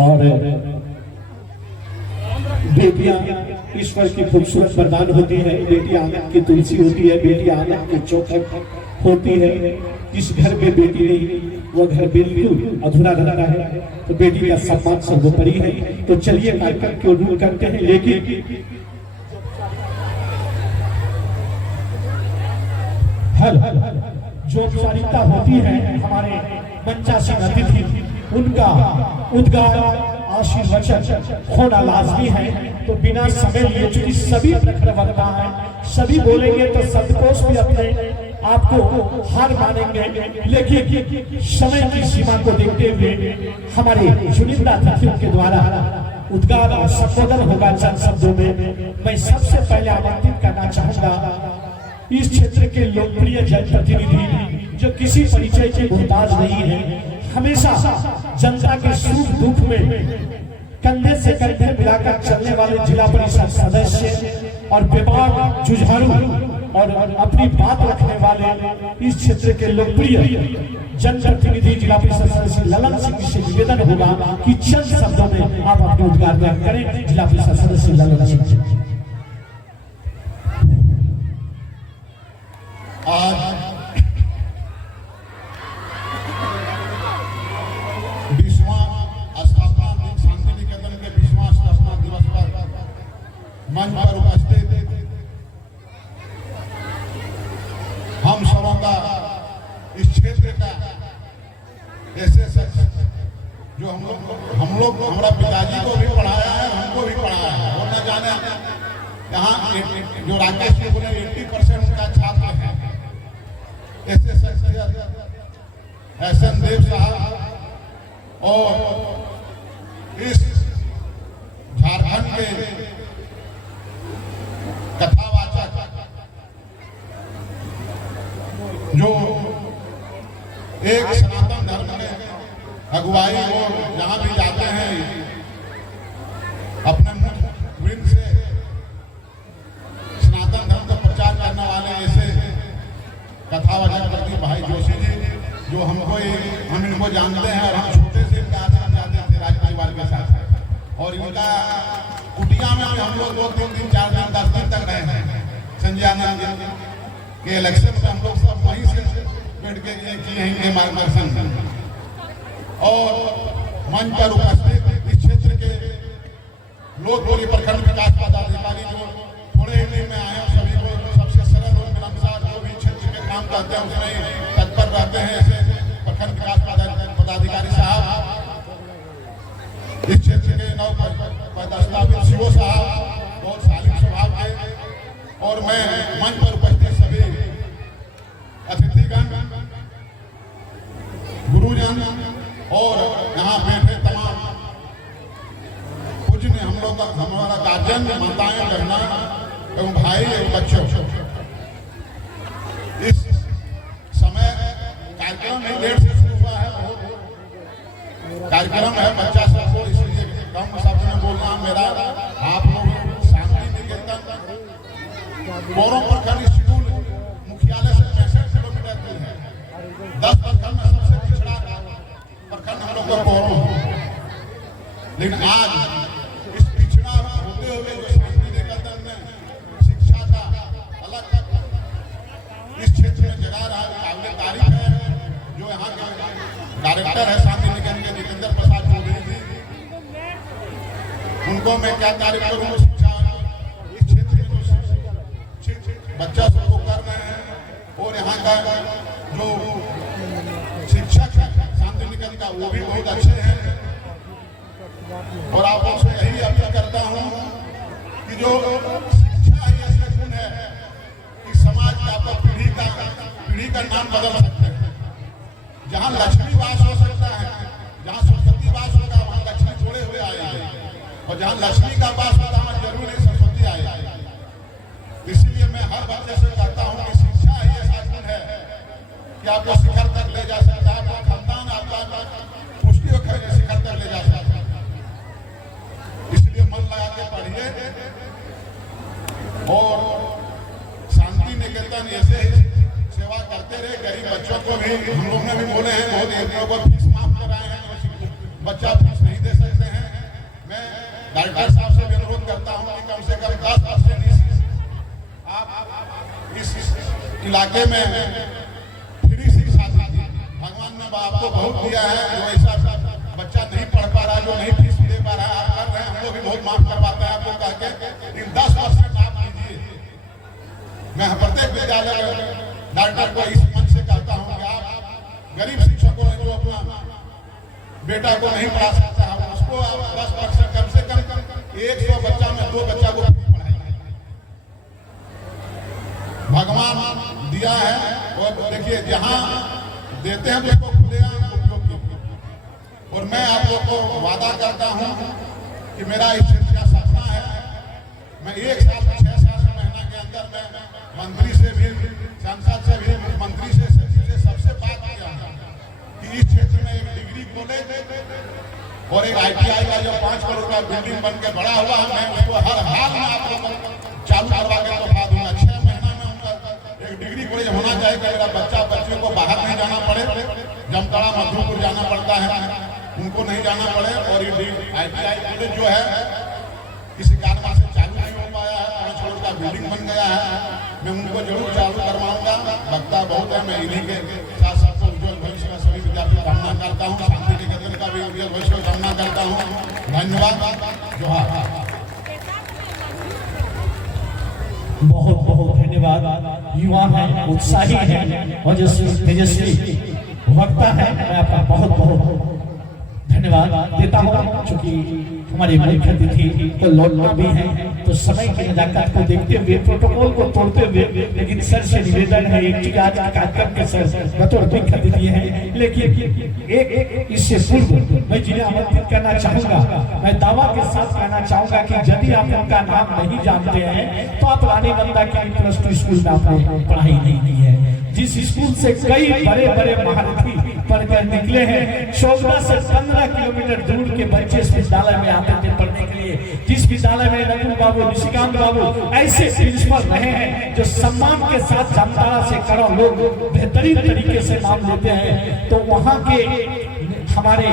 और बेटियां ईश्वर की खूबसूरत वरदान होती है। बेटी आंगन की तुलसी होती है, बेटी आंगन की चौखट होती है। जिस घर में बेटी नहीं वह घर बिल्कुल अधूरा रहता है, तो बेटी का सम्मान सर्वोपरि है। तो चलिए कार्यक्रम को दूर करते हैं, लेकिन जो औपचारिकता होती है हमारे मंचासीन अतिथि उनका उद्गार आशीर्वचन होना लाजमी है। तो बिना समय लिए चूंकि सभी प्रखर वक्ता है, सभी बोलेंगे तो शब्दकोश भी अपने आपको हार मानेंगे, लेकिन समय की सीमा को देखते हुए हमारे चुनिंदा अतिथियों के द्वारा उद्गार और संबोधन होगा चंद शब्दों में। मैं सबसे पहले आमंत्रित करना चाहूंगा इस क्षेत्र के लोकप्रिय जनप्रतिनिधि जो किसी परिचय के मोहताज नहीं है, हमेशा जनता के सुख दुख में कंधे से कंधे मिलाकर चलने वाले जिला परिषद सदस्य और विभाग जुझारू और अपनी बात रखने वाले इस क्षेत्र के लोकप्रिय जनप्रतिनिधि जिला परिषद सदस्य ललन सिंह से निवेदन होगा कि चंद शब्दों में आप अपने उद्गार व्यक्त करें। जिला परिषद सदस्य ललन सिंह। आज शांति निकेतन के 20वां स्थापना दिवस पर मंच पर उपस्थित हम सबों का इस क्षेत्र का ऐसे शख्स जो हम लोग हमारा पिताजी को भी पढ़ाया है, हमको भी पढ़ाया है। और न जाने यहाँ जो राकेश जी बोले 80% का छात्र है, ऐसे शख्सियत एसएन देव साहब और इस झारखंड के कथावाचक जो एक सनातन धर्म के अगुवाई वो जहां भी जाते हैं अपने मुख से सनातन धर्म का प्रचार करने वाले ऐसे कथावाचक प्रदीप भाई जोशी जी जो हम इनको जानते हैं और हम छोटे से इनका आश्रम जाते थे राज परिवार के साथ और इनका कुटिया में हम लोग 2-3 दिन 4 दिन 10 दिन तक रहे हैं। संजय आनंद के इलेक्शन में हम लोग सब वहीं से बैठ के किए हैं इनके मार्गदर्शन और मंच पर उपस्थित इस क्षेत्र के लोकबोली प्रखंड विकास पदाधिकारी जो थोड़े ही दिन में आए सभी को सबसे सरल और मिलनसार जो भी क्षेत्र के काम करते हैं उसमें तत्पर रहते हैं ऐसे प्रखंड विकास पदाधिकारी साहब, इस क्षेत्र के नव पदस्थापित सीओ साहब बहुत शालीन स्वभाव के और मैं मंच पर उपस्थित सभी अतिथिगण गुरुजन और यहाँ बैठे तमाम पूज्य हम लोग का हमारा गार्जियन माताएं बहना एवं भाई एवं बच्चों, इस समय कार्यक्रम ही देर से शुरू हुआ है। कार्यक्रम है बच्चा सबको इसलिए कम शब्द में बोलना मेरा आप लोग शांति निकेतन बोरों प्रखंड स्कूल मुख्यालय से 65 किलोमीटर दूर है। 10 प्रखंड में सबसे पिछड़ा प्रखंड हम लोग का बोरों, लेकिन आज इस पिछड़ा होते हुए जो शांति निकेतन में शिक्षा का अलग इस क्षेत्र में जगह रहा काबिल तारीफ है। जो यहाँ के डायरेक्टर है शांति निकेतन के जितेंद्र प्रसाद चौधरी जी, उनको मैं क्या तारीफ करूँ। शिक्षा इस क्षेत्र में जो बच्चा सबको कर रहे हैं और यहाँ का जो शिक्षक है शांति निकेतन का वो भी बहुत अच्छे हैं और आप लोग से यही अपील करता हूँ कि जो शिक्षा ही ऐसा गुण है कि समाज का आपका पीढ़ी का नाम बदल सकते हैं। जहाँ लक्ष्मी वास हो सकता है, जहाँ सरस्वती वास होगा वहाँ लक्ष्मी छोड़े हुए आएगी और जहाँ लक्ष्मी का वास होगा वहाँ जरूर नहीं सरस्वती आएगी। इसीलिए मैं हर बच्चे से कहता हूँ कि शिक्षा ही ऐसा गुण है कि आपको शिखर तक ले जा सकता है, आपका खानदान आपका पुष्टि होकर शिखर तक ले जा सकता है। इसलिए मन लगा के पढ़िए और शांति निकेतन ऐसे ही सेवा करते रहे। गरीब बच्चों को भी हम लोग ने भी बोले हैं, बहुत योजनाओं को फीस माफ कराए हैं, बच्चा फीस नहीं दे सकते हैं। मैं डायरेक्टर साहब से भी अनुरोध करता हूं कि कम से कम 10% आप इस इलाके में फ्री शिक्षा दीजिए। भगवान ने आपको बहुत दिया है, जो ऐसा बच्चा नहीं पढ़ पा रहा, जो नहीं फीस दे पा रहा है, आप कर रहे हैं, हमको भी बहुत माफ करवाते हैं आपको कह के, लेकिन 10% आप दीजिए। मैं प्रत्येक विद्यालय डॉक्टर को इस मंच से कहता हूं कि आप गरीब शिक्षकों ने जो अपना बेटा को नहीं पढ़ा सकता है उसको आप 10% कम से कम 100 बच्चा में 2 बच्चा को पढ़ाइए। भगवान दिया है और देखिए जहां देते हैं उसको खुलेआम उपयोग कीजिए। और मैं आप लोग को वादा करता हूं कि मेरा इस क्षेत्र का सपना है, मैं 1 साल 6 महीना के अंदर मैं मंत्री से भी, सांसद से भी, मुख्यमंत्री से सबसे बात किया कि इस क्षेत्र में एक डिग्री कॉलेज और एक ITI का जो 5 करोड़ का बिल्डिंग बन के बड़ा हुआ है, मैं उसको हर हाल में आप लोगों को चालू करवा के तोहफा दूंगा। 6 महीना में उनका एक डिग्री कॉलेज होना चाहिए कि मेरा बच्चा बच्चियों को बाहर नहीं जाना पड़े, जमताड़ा मधुपुर जाना पड़ता है, उनको नहीं जाना पड़े। और ये ITI कॉलेज जो है किसी कारण से चालू नहीं हो पाया है, 5 करोड़ का बिल्डिंग बन गया है, मैं उनको जरूर चालू करवाऊंगा। वक्ता बहुत है, मैं इन्हीं के साथ साथ उज्जवल भविष्य का सभी विद्यार्थियों को कामना करता हूँ, शांति निकेतन का भी उज्जवल भविष्य को कामना करता हूँ। धन्यवाद, जोहार। बहुत बहुत धन्यवाद। युवा है, उत्साही है और तेजस्वी वक्ता है, मैं आपका बहुत बहुत धन्यवाद देता हूँ। चूंकि हमारे मुख्य अतिथि को लौटना भी है, तो समय की नजाकत को देखते हुए, प्रोटोकॉल को तोड़ते हुए, लेकिन सर से निवेदन है एक चीज, आज के कार्यक्रम के सर बतौर मुख्य अतिथि है, लेकिन एक इससे पूर्व मैं जिन्हें आमंत्रित करना चाहूंगा, मैं दावा के साथ कहना चाहूंगा कि यदि आप उनका नाम नहीं जानते हैं तो आप रानी नंदा की +2 स्कूल में आपने पढ़ाई नहीं की है, जिस स्कूल से कई बड़े बड़े महारथी पढ़कर निकले हैं। 14 से 15 किलोमीटर दूर के बच्चे इस विद्यालय में आते थे पढ़ने के लिए, जिस विद्यालय में रघु बाबू, निशिकांत बाबू ऐसे प्रिंसिपल रहे हैं जो सम्मान के साथ जामताड़ा से करो लोग बेहतरीन तरीके से नाम लेते हैं, तो वहाँ के हमारे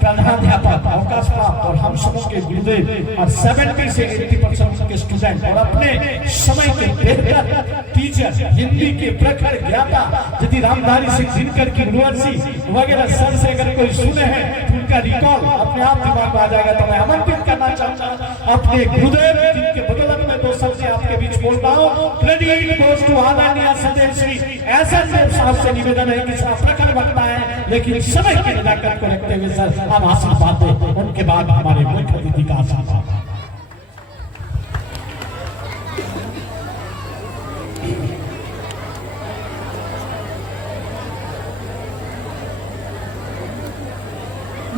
प्रधानाध्यापक अवकाश प्राप्त और हम सबों के गुरुदेव और 70 से 80% के स्टूडेंट और अपने समय के बेहतर टीचर, हिंदी के प्रखर ज्ञाता यदि रामधारी सिंह दिनकर की यूनिवर्सिटी वगैरह सर से अगर कोई सुने हैं तो उनका रिकॉल अपने आप दिमाग में आ जाएगा। तो मैं आमंत्रित करना चाहूंगा अपने गुरुदेव जिनके बदौलत में 2 शब्द आपके बीच बोल रहा हूँ, क्रेडिट गोज टू आदरणीय सदैव श्री एसएन देव साहब से निवेदन है कि सर प्रखर वक्ता है, लेकिन समय की नजाकत को रखते हुए सर आप आशीर्वाद दें, उनके बाद हमारे मुख्य अतिथि का आशीर्वाद।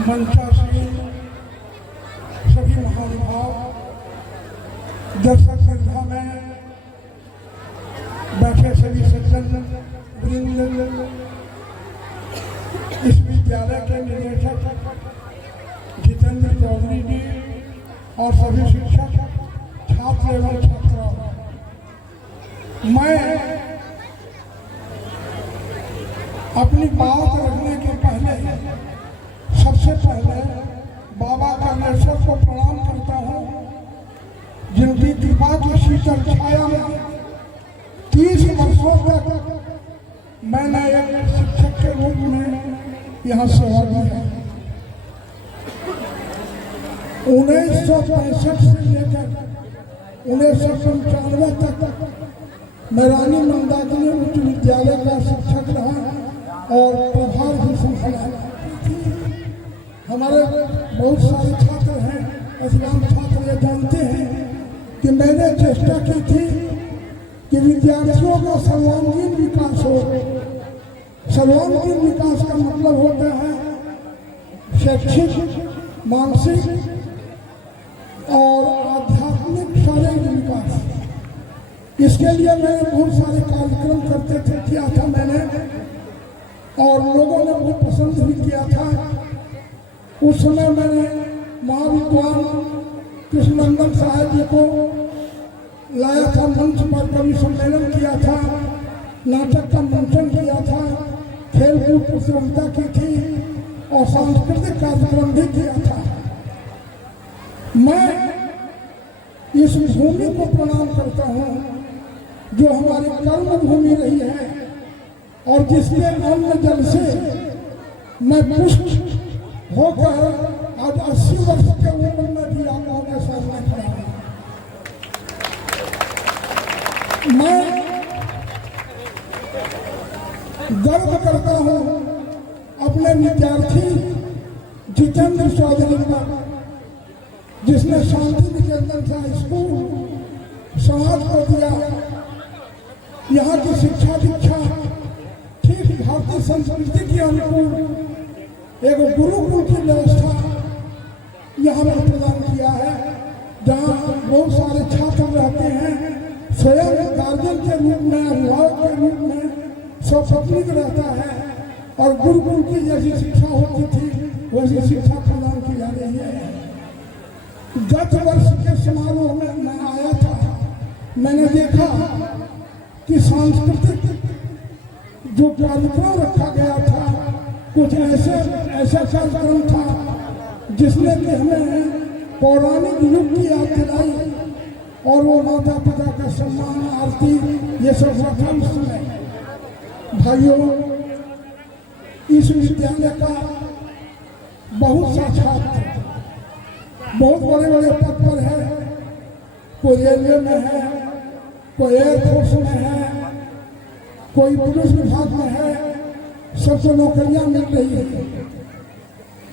मंचासीन सभी महानुभाव, दर्शक सभा में बैठे सभी सज्जन वृंद, इस विद्यालय के निदेशक जितेंद्र चौधरी जी और सभी शिक्षक, छात्र एवं छात्राओं, मैं अपनी बात रखने के पहले सबसे पहले बाबा कर्णेश्वर को प्रणाम करता हूँ, जिनकी कृपा की शीतल छाया में 30 वर्षों तक मैंने एक शिक्षक के रूप में यहाँ सेवा दी है। 1965 से लेकर 1995 तक मैं रानी मंदाकिनी उच्च विद्यालय का शिक्षक रहा और प्रभार भी संभाला। हमारे बहुत सारे छात्र हैं, अधिकांश छात्र ये जानते हैं कि मैंने चेष्टा की थी कि विद्यार्थियों का सर्वांगीण विकास हो। सर्वांगीण विकास का मतलब होता है शैक्षिक, मानसिक और आध्यात्मिक शारीरिक विकास। इसके लिए मैंने बहुत सारे कार्यक्रम किया था मैंने, और लोगों ने बहुत पसंद भी किया था। उस समय मैंने महाविद्वान कृष्णनंदन साहब जी को लाया था, मंच पर कवि सम्मेलन किया था, नाटक का मंचन किया था, खेलकूद प्रतियोगिता की थी और सांस्कृतिक कार्यक्रम भी किया था। मैं इस भूमि को प्रणाम करता हूँ जो हमारी कर्म भूमि रही है और जिसके अन्न जल से मैं पुष्ट होकर आज 80 वर्ष के उम्र में भी आप लोगों के सामने खड़ा हूं। मैं गर्व करता हूं अपने विद्यार्थी जितेंद्र चौधरी पर, जिसने शांति निकेतन सा स्कूल समाज को दिया। यहाँ की शिक्षा दीक्षा ठीक भारतीय संस्कृति के अनुकूल एक गुरुकुल की व्यवस्था यहाँ पर प्रदान किया है, जहाँ बहुत सारे छात्र रहते हैं, स्वयं गार्जियन के रूप में, अभिभावक के रूप में सपत्नीक रहता है और गुरुकुल की जैसी शिक्षा होती थी वैसी शिक्षा प्रदान की जा रही है। गत वर्ष के समारोह में मैं आया था, मैंने देखा कि सांस्कृतिक जो कार्यक्रम रखा गया था कुछ ऐसा कार्यक्रम था जिसने कि हमें पौराणिक युग की याद दिलाई और वो माता पिता का सम्मान, आरती, ये सब हुआ था उस समय। भाइयों, इस विद्यालय का बहुत सा छात्र बहुत बड़े बड़े पद पर है, कोई रेलवे में है, कोई एयरफोर्स में है, कोई पुलिस विभाग में है, सबको नौकरियां मिल रही है।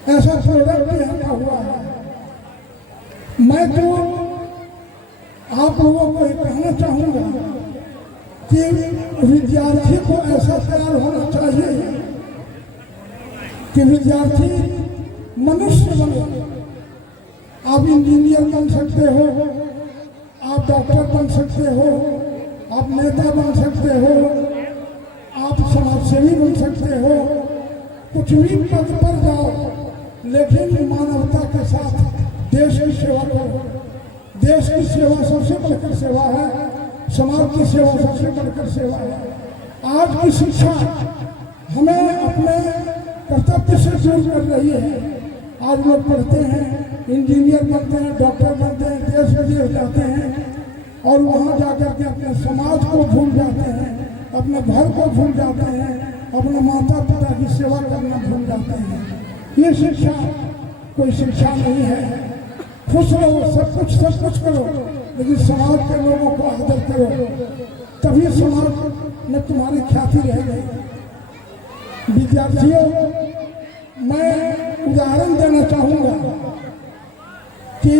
ऐसा प्रोडक्ट भी हटा हुआ है। मैं तो आप लोगों को ये कहना चाहूँगा कि विद्यार्थी को ऐसा तैयार होना चाहिए कि विद्यार्थी मनुष्य बने। आप इंजीनियर बन सकते हो, आप डॉक्टर बन सकते हो, आप नेता बन सकते हो, आप समाजसेवी बन सकते हो, कुछ भी पद पर जाओ, लेकिन मानवता के साथ देश की सेवा करो। देश की सेवा सबसे बढ़कर सेवा है, समाज की सेवा सबसे बढ़कर सेवा है। आज की शिक्षा हमें अपने कर्तव्य से दूर कर रही है। आज लोग पढ़ते हैं, इंजीनियर बनते हैं, डॉक्टर बनते हैं, देश विदेश जाते हैं और वहाँ जाकर के अपने समाज को भूल जाते हैं, अपने घर को भूल जाते हैं, अपने माता पिता की सेवा करना भूल जाते हैं। ये शिक्षा कोई शिक्षा नहीं है। खुश रहो, सब कुछ करो, लेकिन समाज के लोगों को आदर करो, तभी समाज में तुम्हारी ख्याति रहेगी। विद्यार्थियों, मैं उदाहरण देना चाहूँगा कि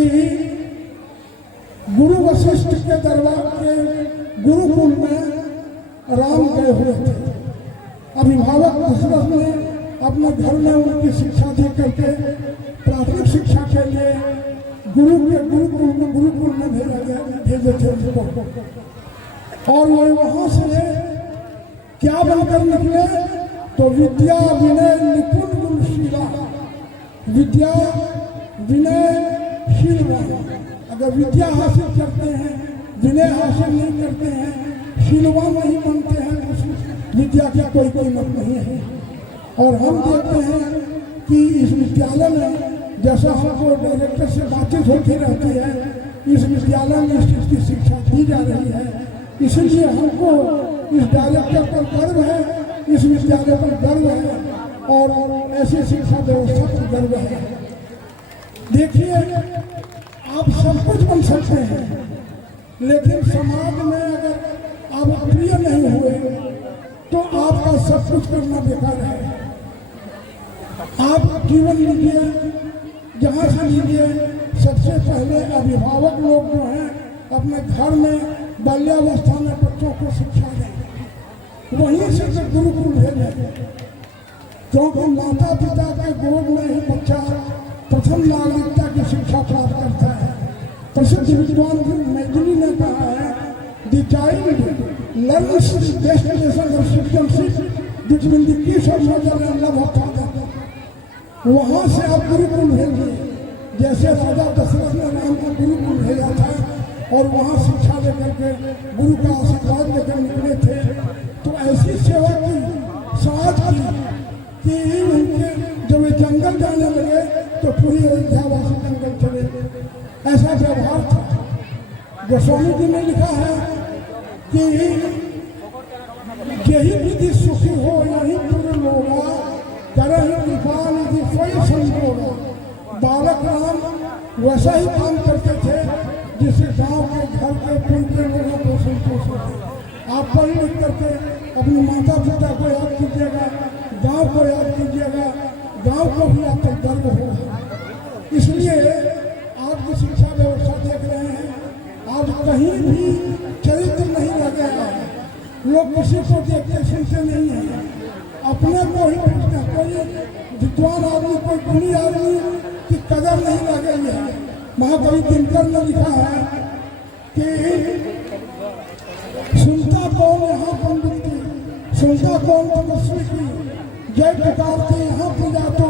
गुरु वशिष्ठ के दरबार के गुरुकुल में राम गए हुए थे। अभिभावक दशरथ ने अपने घर में उनकी शिक्षा दे करके प्राथमिक शिक्षा के लिए गुरुकुल में भेजे थे उनको। और वो वहाँ से क्या बनकर निकले? तो विद्या विनय निपुण गुणशीला, विद्या विनयशील बनो। अगर विद्या हासिल करते हैं, विनय हासिल नहीं करते हैं, शीलवान नहीं बनते हैं, तो विद्या की कोई कीमत नहीं है। और हम देखते हैं कि इस विद्यालय में जैसा हमको डायरेक्टर से बातचीत होती रहती है, इस विद्यालय में इस चीज़ की शिक्षा दी जा रही है। इसलिए हमको इस डायरेक्टर पर गर्व है, इस विद्यालय पर गर्व है और ऐसी शिक्षा व्यवस्था पर गर्व है। देखिए, आप सब कुछ बन सकते हैं, लेकिन समाज में अगर आप प्रिय नहीं हुए तो आपका सब कुछ करना बेकार है। आप जीवन लीजिए, जहाँ से लीजिए, सबसे पहले अभिभावक लोग जो हैं अपने घर में बाल्यावस्था में बच्चों को शिक्षा दें, वहीं से जब गुरुकुल भेजें, क्योंकि माता पिता के गोद में ही बच्चा प्रथम नागरिकता की शिक्षा प्राप्त करता है। प्रसिद्ध विद्वान मैथिली ने कहा है, the child learns the best lesson of citizenship between the किस of mother and love of father. वहाँ से आप गुरुकुल भेजिए, जैसे राजा दशरथ ने राम को गुरुकुल भेजा था और वहाँ शिक्षा लेकर के गुरु का आशीर्वाद लेकर निकले थे। तो ऐसी सेवा की समाज की कि उनके जब वे जंगल जाने लगे तो पूरी अयोध्यावासी जंगल चले, ऐसा व्यवहार था। गोस्वामी जी ने लिखा है कि यही विधि सुखी हो यही पूर्ण होगा, करही कृपाल यदि कोई संजोगा। बालक राम वैसा ही काम करते थे जिससे गांव के घर के पुल के लोगों को संतोष होगा। आप पढ़ लिख करके अपने माता पिता को याद कीजिएगा, गांव को याद कीजिएगा, गांव को भी आप तक गर्व होगा। इसलिए आपकी शिक्षा व्यवस्था देख रहे हैं, आज कहीं भी चरित्र नहीं रह गया है। लोग किसी को देखते सुनते नहीं है, अपने को ही पूछते हैं। कोई विद्वान आदमी, कोई गुणी आदमी की कदर नहीं रह गई है। महाकवि दिनकर ने लिखा है कि सुनता कौन यहाँ पंडित की, सुनता कौन तपस्वी की, जय पुकारते यहाँ पूजा तो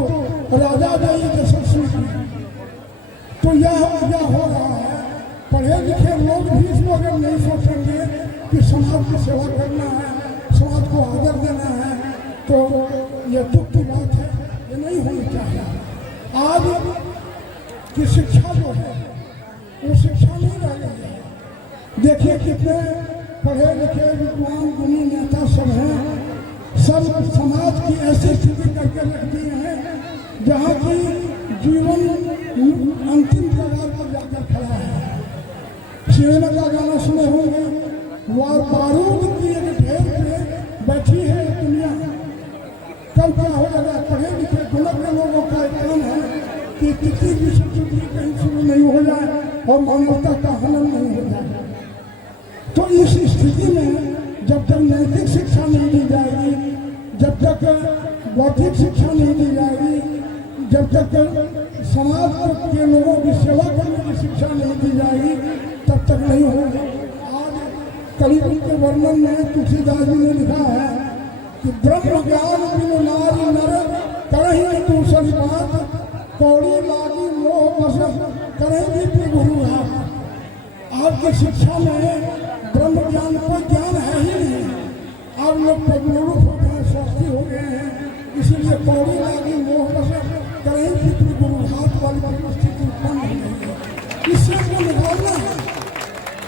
राजा जय यशस्वी की। तो यह पूजा हो रहा है। पढ़े लिखे लोग भी इसको अगर नहीं सोचेंगे कि समाज की सेवा करना है, समाज को आदर देना है, तो यह दुख की बात है, ये नहीं होनी चाहिए। आज की शिक्षा जो है वो शिक्षा नहीं रह गई है। देखिए कितने पढ़े लिखे विद्वान गुणी नेता सब हैं, सब समाज की ऐसी स्थिति करके रख दिए हैं जहाँ की जीवन अंतिम कगार पर जाकर खड़ा है। सिनेमा का गाना सुने होंगे, वार बारूद की एक ढेर पे बैठी है दुनिया। कब क्या हो जाएगा? पढ़े लिखे गुणज्ञ लोगों का काम है कि किसी भी डिग्री कहीं शुरू नहीं हो जाए और मानवता का हनन नहीं हो जाएगा। तो इस स्थिति में जब तक नैतिक शिक्षा नहीं दी जाएगी, जब तक बौद्धिक शिक्षा नहीं दी जाएगी, जब तक समाज के लोगों की सेवा करने की शिक्षा नहीं दी जाएगी, तब तक नहीं होगा। आज कलियुग के वर्णन में तुलसीदास जी ने लिखा है कि ब्रह्म ज्ञान बिनु नारी नर करही दूसरी बात, कौड़ी लागी मोह बस करेंगी गुरु घात। आपकी शिक्षा में ब्रह्म ज्ञान कोई ज्ञान है ही नहीं। आप लोग प्रज्ञरूप हो गए हैं, स्वास्थी हो गए हैं, इसीलिए कौड़ी लागी मोह बस करेंगी गुरु घात वाली परिस्थिति उत्पन्न हो गई है। इससे को निकालना है,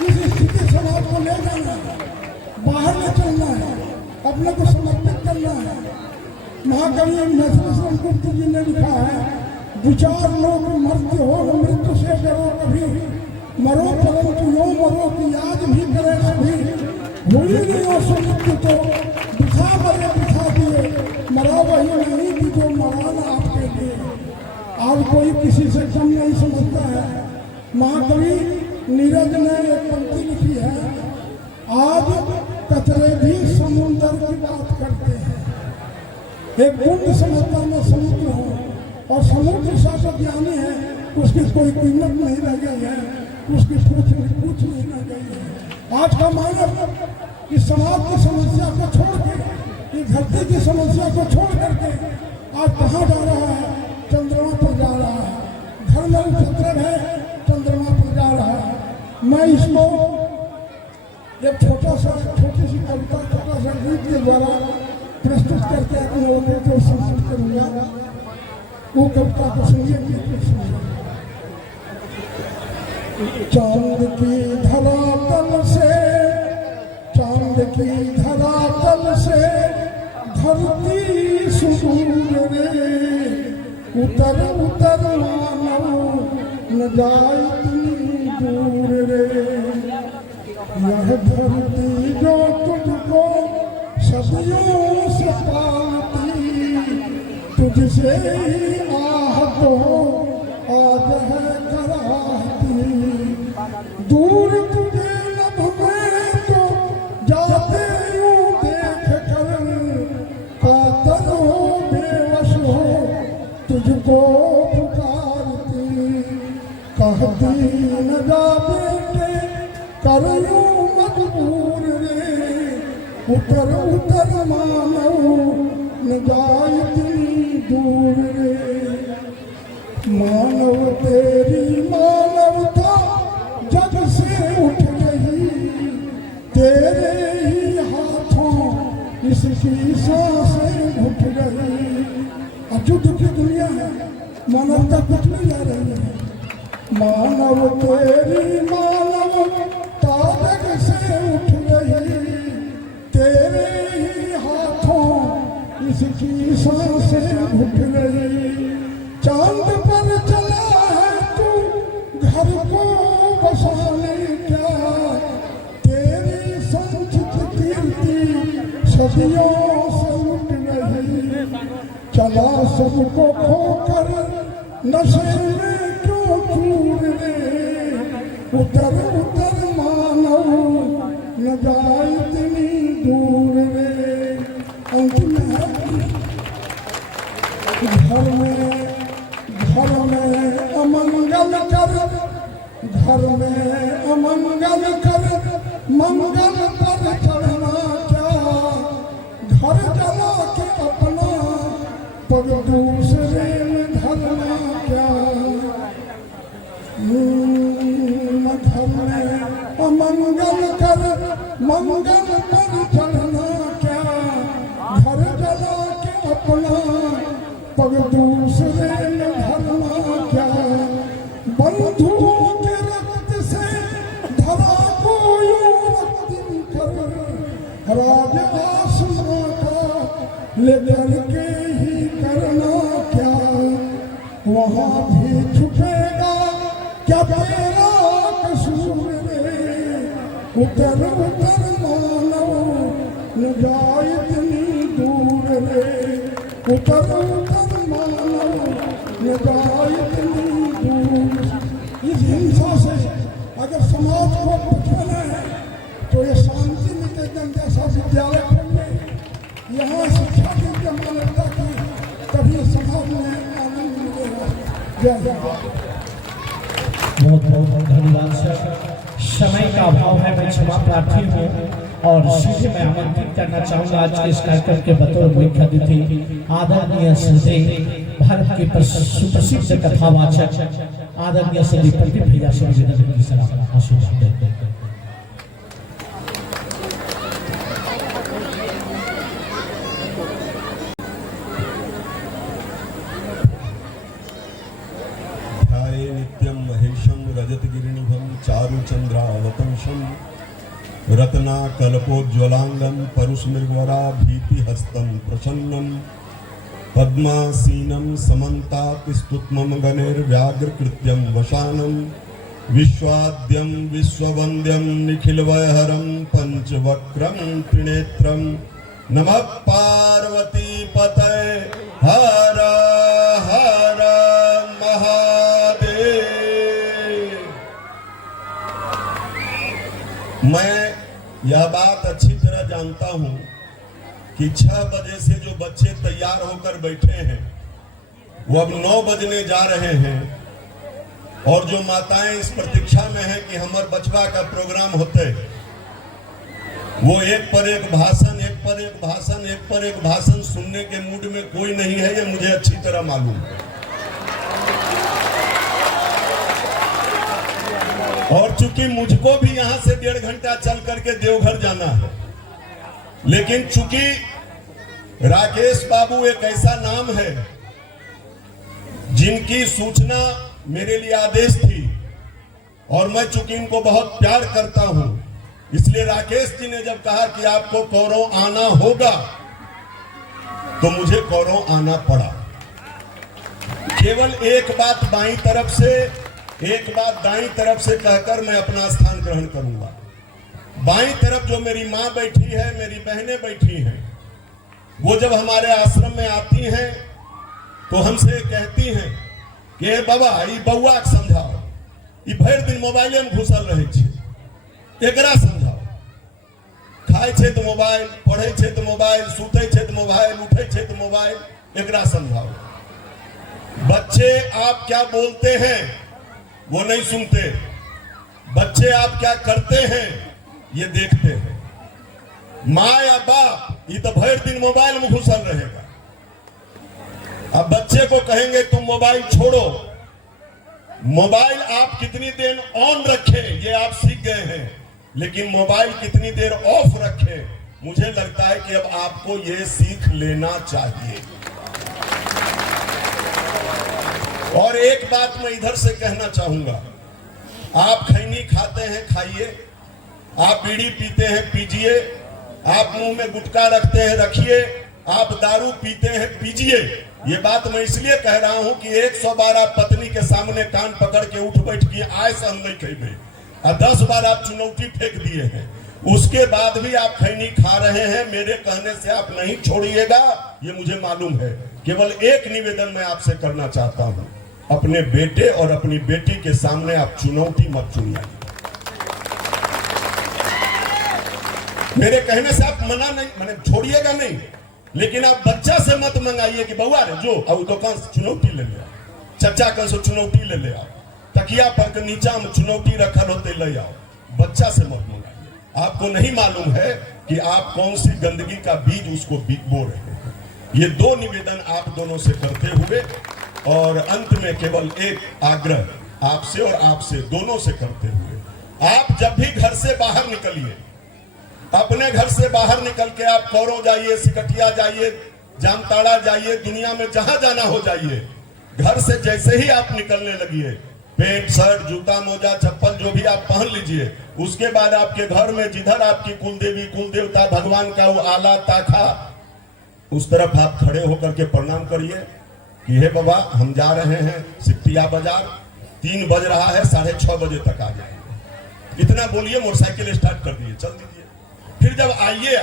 इस स्थिति समाज को ले जाना है, बाहर ले चलना है, अपने को समर्पित करना है। महाकवि नरसिंह गुप्त जी ने लिखा है, विचार लोग मर्त्य हो मृत्यु से डरो कभी, मरो परंतु यो मरो कि याद भी करे सभी, हुई नहीं हो सो मृत्यु तो बिठा मरे बिठा दिए, मरा वही नहीं कि जो मरा ना आपके लिए। आज कोई किसी से कम नहीं समझता है। महाकवि नीरज ने एक पंक्ति लिखी है, आज कचरे भी समुद्र की बात करते हैं। एक बूंद समझता में समुद्र हो, और समुद्र सा जो ज्ञानी है उसकी कोई कीमत नहीं रह गई है, उसकी पूछ नहीं रह गई है। आज का मानव इस समाज की समस्या को छोड़ के, इस धरती की समस्या को छोड़ करके आज कहाँ जा रहा है? चंद्रमा पर जा रहा है। घर में उपद्रव है, चंद्रमा पर जा रहा है। मैं इसको एक छोटी सी कविता, छोटा सा गीत के द्वारा प्रस्तुत करके अपने लोगों को संतुष्ट करूंगा। वो कविता को सुनिए, गीत को सुनिए। चांद की धरातल से, चांद की धरातल से धरती सुदूर रे, उतर उतर मानव न जाए इतनी दूर रे। यह धरती जो तुझको सदियों से पालती, तुझसे आहत हो आज है कराहती। दूर तुझे लब में तो जाते यूं देख कर, कातर हो बेवश हो तुझको पुकारती। कहती न जा बेटे कर यूं मजबूर रे, उतर उतर मानव न जाए इतनी दूर रे। मानव तेरी मानवता जग से उठ गई, तेरे ही हाथों इसकी सांसें घुट गई। अचूक की दुनिया है, मानवता कुछ नहीं जा रही है। मानव तेरी मानवता जग से उठ गई, तेरे ही हाथों इसकी सांसें घुट गई। चांद पर चला है तू घर को बसाने क्या, तेरी संचित कीर्ति सदियों से लुट गई। चला सबको खोकर नशे में क्यों चूर रे, उतर उतर मानव न जाए इतनी दूर रे। अंतिम में घर में अमंगल कर, घर में अमंगल कर, मंगल पर चढ़ना क्या। घर जला के अपना पग दूसरे में धरना क्या। घर में अमंगल कर, मंगल पर चढ़ना क्या। घर जला के अपना पग दूसरे में धरना क्या। बंधुओं के रक्त से धरा को यूं रक्तिम कर, राज आसमां का लेकर के ही करना क्या। वहाँ भी छुपेगा क्या तेरा कसूर रे, उतर उतर मानव न जाए इतनी दूर रे। उतर उतर मानव न जाए इतनी दूर। इस हिंसा से जय हिंद। बहुत बहुत धन्यवाद सर। समय का अभाव है, मैं क्षमा प्रार्थी हूँ और सीधे मैं आमंत्रित करना चाहूँगा आज के इस कार्यक्रम के बतौर मुख्य अतिथि आदरणीय श्री भारत के सुप्रसिद्ध कथावाचक आदरणीय श्री प्रदीप भैया से निवेदन की सलाह आशीर्वाद देते हैं। नित्यं महेशं रजतगिरिनिभं चारुचन्द्रावतंसं रत्नाकल्पोज्ज्वलांगं परुषमृगवराभीतिहस्तं प्रसन्नं पद्मासीनं समन्तात् स्तुत्मं गणैर्व्याघ्रकृत्यं वशानं विश्वाद्यं विश्ववन्द्यं निखिलवयहरं पंचवक्रं त्रिनेत्रं नमः पार्वतीपतये हर हर मैं यह बात अच्छी तरह जानता हूं कि 6 बजे से जो बच्चे तैयार होकर बैठे हैं वो अब 9 बजने जा रहे हैं और जो माताएं इस प्रतीक्षा में हैं कि हमारे बचवा का प्रोग्राम होते वो एक पर एक भाषण एक पर एक भाषण एक पर एक भाषण सुनने के मूड में कोई नहीं है, ये मुझे अच्छी तरह मालूम है। और चूंकि मुझको भी यहां से 1.5 घंटा चल करके देवघर जाना है, लेकिन चूंकि राकेश बाबू एक ऐसा नाम है जिनकी सूचना मेरे लिए आदेश थी और मैं चूंकि इनको बहुत प्यार करता हूं, इसलिए राकेश जी ने जब कहा कि आपको कौरव आना होगा तो मुझे कौरव आना पड़ा। केवल एक बात बाईं तरफ से एक बात दाईं तरफ से कहकर मैं अपना स्थान ग्रहण करूंगा। बाईं तरफ जो मेरी मां बैठी है, मेरी बहनें बैठी हैं, वो जब हमारे आश्रम में आती हैं तो हमसे कहती हैं कि बाबा ये बउआ के समझाओ, ये भर दिन मोबाइले में घुसल रहे छे, एकरा समझाओ। खाए छे तो मोबाइल, पढ़े छे तो मोबाइल, सुते छे तो मोबाइल, उठे छे तो मोबाइल, एकरा समझाओ। बच्चे आप क्या बोलते हैं वो नहीं सुनते, बच्चे आप क्या करते हैं ये देखते हैं। माँ या बाप ये तो भर दिन मोबाइल में घुसल रहेगा। अब बच्चे को कहेंगे तुम मोबाइल छोड़ो, मोबाइल आप कितनी देर ऑन रखें ये आप सीख गए हैं, लेकिन मोबाइल कितनी देर ऑफ रखें मुझे लगता है कि अब आपको ये सीख लेना चाहिए। और एक बात मैं इधर से कहना चाहूंगा, आप खैनी खाते हैं खाइए, आप बीड़ी पीते हैं पीजिए, आप मुंह में गुटखा रखते हैं रखिए, आप दारू पीते हैं पीजिए। ये बात मैं इसलिए कह रहा हूं कि 112 पत्नी के सामने कान पकड़ के उठ बैठ किए आए से हम नहीं कहेंगे, और 10 बार आप चुनौती फेंक दिए हैं, उसके बाद भी आप खैनी खा रहे हैं। मेरे कहने से आप नहीं छोड़िएगा, ये मुझे मालूम है। केवल एक निवेदन मैं आपसे करना चाहता हूं, अपने बेटे और अपनी बेटी के सामने आप चुनौती मत चुनिए। मेरे कहने से आप मना नहीं, मैंने छोड़िएगा नहीं, लेकिन आप बच्चा से मत मंगाइए कि बउआ रे जो अब दुकान से चुनौती ले ले, चचा कल से चुनौती ले ले आओ, तकिया पर के नीचा में चुनौती रखल होते ले आओ। बच्चा से मत मंगाइए, आपको नहीं मालूम है कि आप कौन सी गंदगी का बीज उसको बो रहे हैं। ये 2 निवेदन आप दोनों से करते हुए और अंत में केवल एक आग्रह आपसे और आपसे दोनों से करते हुए, आप जब भी घर से बाहर निकलिए, अपने घर से बाहर निकल के आप कौरव जाइए, सिकटिया जाइए, जामताड़ा जाइए, दुनिया में जहां जाना हो जाइए, घर से जैसे ही आप निकलने लगिए, पेंट शर्ट जूता मोजा चप्पल जो भी आप पहन लीजिए, उसके बाद आपके घर में जिधर आपकी कुलदेवी कुल देवता भगवान का वो आला ताखा, उस तरफ आप खड़े होकर के प्रणाम करिए कि हे बाबा हम जा रहे हैं सिकटिया बाजार, 3 बज रहा है, 6:30 बजे तक आ जाएंगे। इतना बोलिए, मोटरसाइकिल स्टार्ट कर दिए, चल दीजिए। फिर जब आइए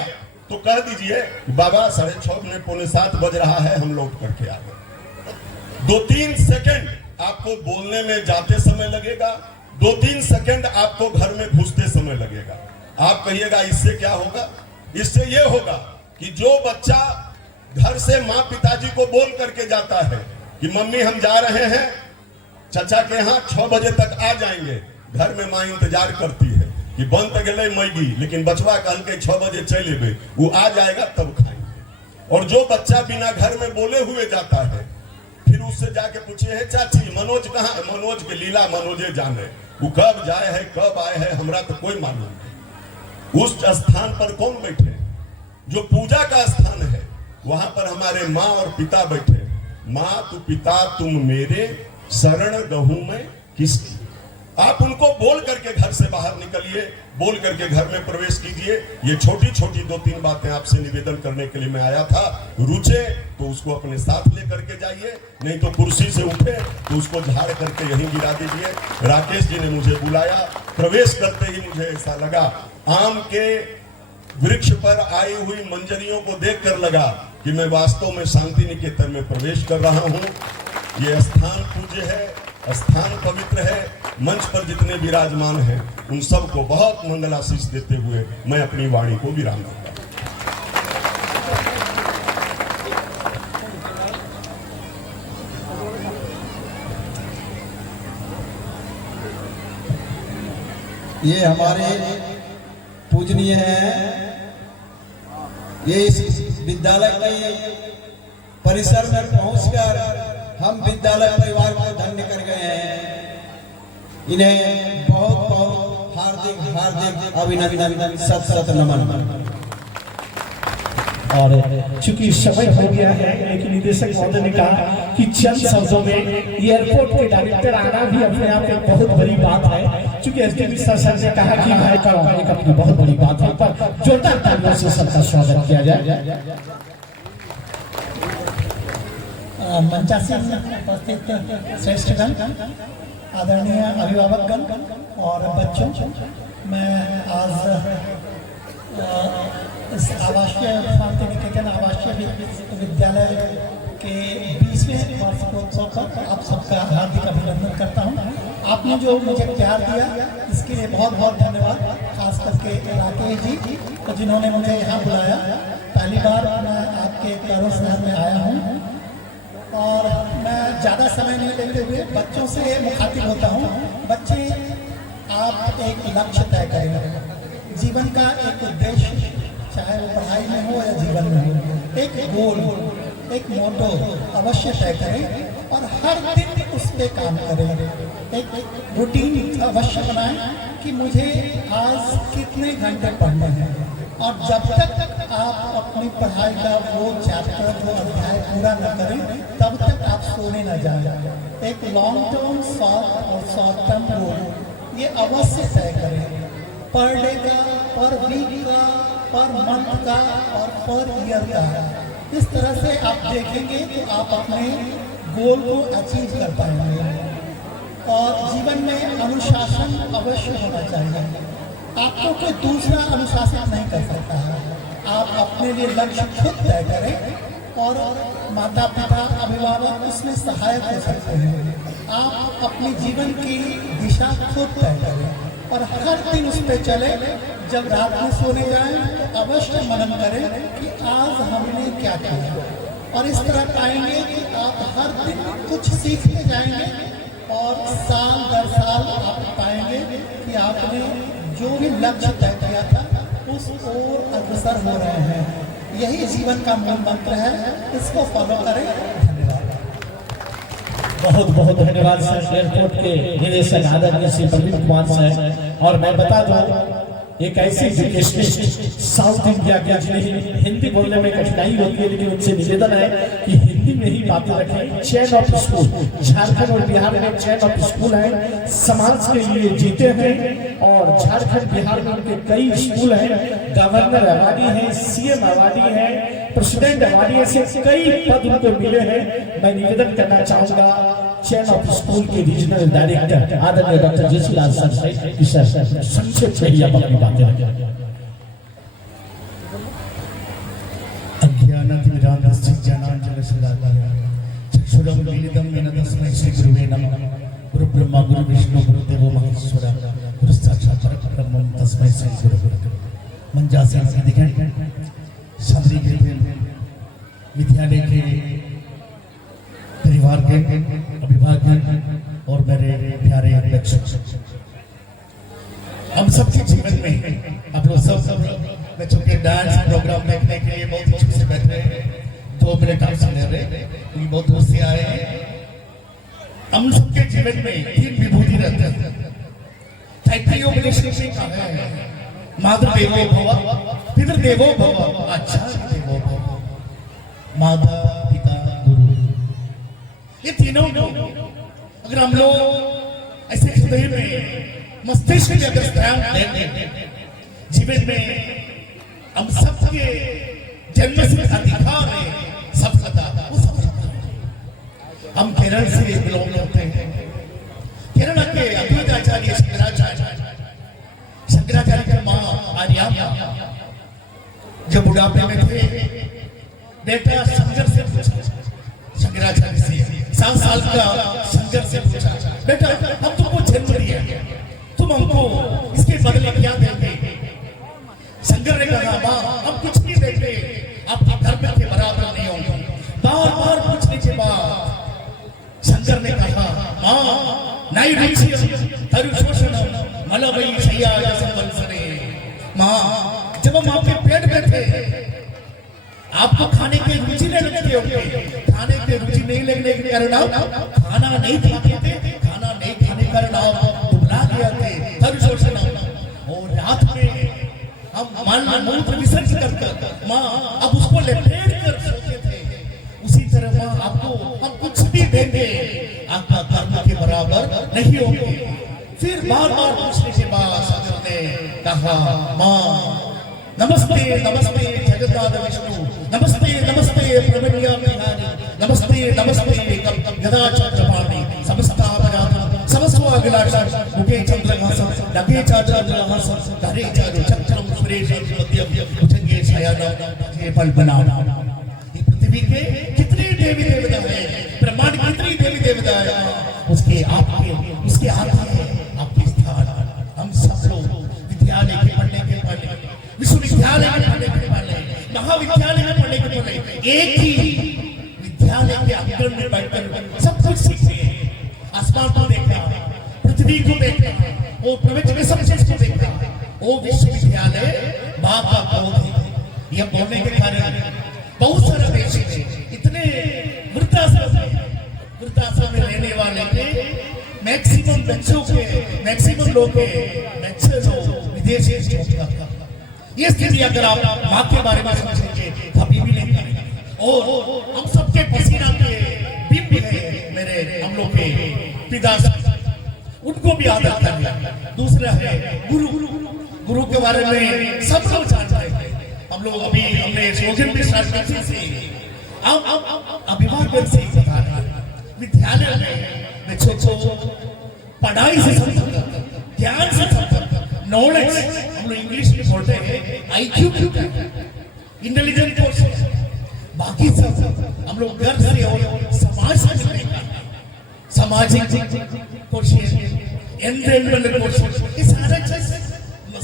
तो कह दीजिए बाबा 6:30 पौने 7 बज रहा है, हम लौट करके आ गए। 2-3 सेकंड आपको बोलने में जाते समय लगेगा, 2-3 सेकंड आपको घर में घुसते समय लगेगा। आप कहिएगा इससे क्या होगा? इससे यह होगा कि जो बच्चा घर से माँ पिताजी को बोल करके जाता है कि मम्मी हम जा रहे हैं, चचा के यहाँ 6 बजे तक आ जाएंगे। घर में माँ इंतजार करती है कि बन तो गए मैगी, लेकिन बचवा कहल के 6 बजे चले गए, वो आ जाएगा तब खाएंगे। और जो बच्चा बिना घर में बोले हुए जाता है, फिर उससे जाके पूछे है चाची मनोज कहाँ है? मनोज के लीला मनोजे जाने, वो कब जाए है कब आए है हमरा तो कोई मालूम नहीं। उस स्थान पर कौन बैठे? जो पूजा का स्थान है, वहां पर हमारे माँ और पिता बैठे। माँ तू पिता तुम मेरे, शरण गहूं में किसकी। आप उनको बोल करके घर से बाहर निकलिए, बोल करके घर में प्रवेश कीजिए। ये छोटी छोटी 2-3 बातें आपसे निवेदन करने के लिए मैं आया था। रुचे तो उसको अपने साथ लेकर के जाइए, नहीं तो कुर्सी से उठे तो उसको झाड़ करके यहीं गिरा दीजिए। राकेश जी ने मुझे बुलाया, प्रवेश करते ही मुझे ऐसा लगा, आम के वृक्ष पर आई हुई मंजरियों को देखकर लगा कि मैं वास्तव में शांति निकेतन में प्रवेश कर रहा हूँ। ये स्थान पूज्य है, स्थान पवित्र है। मंच पर जितने विराजमान हैं उन सबको बहुत मंगलाशीष देते हुए मैं अपनी वाणी को विराम दूंगा। ये हमारे पूजनीय हैं, ये इस विद्यालय के परिसर में पहुंचकर हम विद्यालय परिवार को धन्य कर गए हैं। इन्हें बहुत बहुत हार्दिक हार्दिक अभिनंदन, सत सत नमन। और चूंकि समय हो गया है, लेकिन निदेशक महोदय ने कहा कि चंद शब्दों में एयरपोर्ट के डायरेक्टर आना भी अपने आप एक बहुत बड़ी बात है। चूंकि एसडीपी सर ने कहा कि भाई का एक अपनी बहुत बड़ी बात है, पर जोरदार तालियों से सबका स्वागत किया जाए। मंचासीन उपस्थित श्रेष्ठगण, आदरणीय अभिभावकगण और बच्चों, मैं आज इस आवासीय शांति निकेतन आवासीय विद्यालय के 20वें वार्षिकोत्सव पर आप सबका हार्दिक अभिनंदन करता हूं। आपने जो मुझे प्यार दिया इसके लिए बहुत बहुत धन्यवाद, खास करके राकेश जी तो जिन्होंने मुझे यहाँ बुलाया। पहली बार मैं आपके पैरों शहर में आया हूँ और मैं ज़्यादा समय नहीं लेते हुए बच्चों से मुखातिब होता हूँ। बच्चे, आप एक लक्ष्य तय करें, जीवन का एक उद्देश्य, चाहे वो पढ़ाई में हो या जीवन में हो, एक गोल, एक मोटो अवश्य तय करें और हर दिन उस पर काम करें। एक रूटीन अवश्य बनाएं कि मुझे आज कितने घंटे पढ़ने हैं, और जब तक आप अपनी पढ़ाई का वो चैप्टर, वो अध्याय पूरा न करें, तब तक आप सोने न जाएं। एक long term, short term goal ये अवश्य तय करें, पर डे का, पर वीक का, पर मंथ का और पर ईयर का। इस तरह से आप देखेंगे तो आप अपने गोल को अचीव कर पाएंगे। और जीवन में अनुशासन अवश्य होना चाहिए। आपको कोई दूसरा अनुशासित नहीं कर सकता है। आप अपने लिए लक्ष्य खुद तय करें और माता पिता, अभिभावक उसमें सहायक हो सकते हैं। आप अपने जीवन की दिशा खुद तय करें और हर दिन उस पर चले। जब रात में सोने जाएं तो अवश्य मनन करें कि आज हमने क्या किया, और इस तरह पाएंगे कि आप हर दिन कुछ सीखते जाएंगे और साल दर साल आप पाएंगे कि आपने जो भी लक्ष्य तय किया था उस ओर अग्रसर हो रहे हैं। यही जीवन का मूल मंत्र है, इसको फॉलो करें। धन्यवाद। बहुत बहुत धन्यवाद सर, एयरपोर्ट के निदेशक आदरणीय श्री प्रदीप कुमार सर। और मैं बता दूं, एक ऐसे एजुकेशनिस्ट साउथ इंडिया के जिन्हें हिंदी बोलने में कठिनाई होती है, लेकिन उनसे निवेदन है कि हिंदी में ही बातें रखें। चैन ऑफ स्कूल, झारखंड और बिहार में चैन ऑफ स्कूल है, समाज के लिए जीते हैं। और झारखंड बिहार में उनके कई स्कूल हैं, गवर्नर अवार्डी है, सीएम अवार्डी है, प्रेसिडेंट अवार्डी, ऐसे कई पद उनको मिले हैं। मैं निवेदन करना चाहूंगा चैन ऑफ स्कूल के रीजनल डायरेक्टर आदरणीय डॉक्टर जयसुलाल सर से संक्षेप से ही आप अपनी बातें रखें। अज्ञानतिमिरान्धस्य ज्ञानाञ्जनशलाकया चक्षुरं मीलितं येन तस्मै श्रीगुरुवे नमः। गुरुब्रह्मा गुरुविष्णु गुरुदेवो महेश्वरः, गुरुसाक्षात् परब्रह्म तस्मै श्रीगुरुवे। मंजासीन से दिखें सदरी के विद्यालय के परिवार के अभिभावक और मेरे प्यारे बच्चों, हम सबके जीवन में आप लोग सब बच्चों के डांस प्रोग्राम देखने के लिए बहुत इच्छुक से बैठे हैं। 2 मिनट आप सुन रहे, क्योंकि बहुत दूर से आए हैं। हम सबके जीवन में 3 विभूति रहते हैं। तैत्तिरीय उपनिषद में कहा है, मातृ देवो भव, पितृ देवो भव, आचार्य देवो भव, माता पिता गुरु। ये तीनों अगर हम लोग ऐसे हृदय में मस्तिष्क में अगर स्थान देंगे, जीवन में हम सबके जन्म से अधिकार है सफलता, वो सफलता है। हम केरल से बिलोंग करते हैं। केरल के अद्वैताचार्य शंकराचार्य की मां आर्या जब बुढ़ापे में थे, बेटा शंकर से पूछा, शंकराचार्य से 7 साल का शंकर से पूछा, बेटा हम तुमको जन्म दिया, तुम हमको इसके बदले क्या देंगे? शंकर ने कहा, मां हम कुछ नहीं देंगे, आपके धर्म के बराबर नहीं होंगे। बार बार पूछने के बाद शंकर ने कहा, मां नाई रुचि तरु शोषण मलवई शैया संवत्सरे। मां जब हम आपके पेट में थे, आपको खाने की रुचि नहीं लगती होगी, खाने की रुचि नहीं लगने के कारण आप खाना नहीं खाते थे, खाना नहीं खाने के कारण आप दुबला गया थे, तरु शोषण। और रात में हम मूत्र विसर्जन कर मां अब उसको लपेट कर सोते थे। उसी तरह मां आपको हम कुछ भी देंगे, आपका कर्म के बराबर नहीं होंगे। फिर बार बार पूछने के बाद शंकर ने कहा, मां नमस्ते नमस्ते जगन्नाथ विष्णु, नमस्ते नमस्ते प्रमण्या बिहारी, नमस्ते नमस्ते गदा चक्रपाणि, समस्तावराधं समस्वागलाशं मुखे चंद्रहासं नगे चाद्रहासं धरे चारु चक्रम सुरेशं मध्यम भुजंगे शयनं ये पल्पना। ये पृथ्वी के कितने देवी देवता हैं, ब्रह्मांड की कितनी देवी देवता है, उसके हाथ में आपके स्थान। हम सब लोग विद्यालय के पढ़ने के पढ़ने, विश्वविद्यालय में पढ़ने के पढ़ने, महाविद्यालय में पढ़ने के पढ़ने, एक ही विद्यालय के आंगन में बैठकर सब कुछ सीखते हैं। आसमान को देखा, पृथ्वी को देखा, वो प्रपंच में सब चीज को देखा। वो विश्वविद्यालय मां का पौध है। यह बोलने के कारण बहुत सारे देश में इतने वृद्धाश्रम में रहने वाले के मैक्सिमम बच्चों के, मैक्सिमम लोग के बच्चे लोग विदेशी ये स्थिति अगर आप मां के बारे में सोचेंगे कभी भी नहीं करेंगे। और हम सबके पसीना के बिंब है मेरे, हम लोग के पिता, उनको भी आदर करना। दूसरा है गुरु के बारे में सब लोग जानते हैं। हम लोग अभी हमने स्लोगन भी स्टार्ट किया से अभिभावक से बता रहे हैं, विद्यालय में बच्चों को पढ़ाई से संबंधित, ज्ञान से संबंधित, नॉलेज, हम लोग इंग्लिश में बोलते हैं आईक्यू, इंटेलिजेंट कोर्स, बाकी सब हम लोग घर से और समाज से मिलते हैं। सामाजिक कोर्स, एनवायरमेंटल कोर्स, ये सारा चीज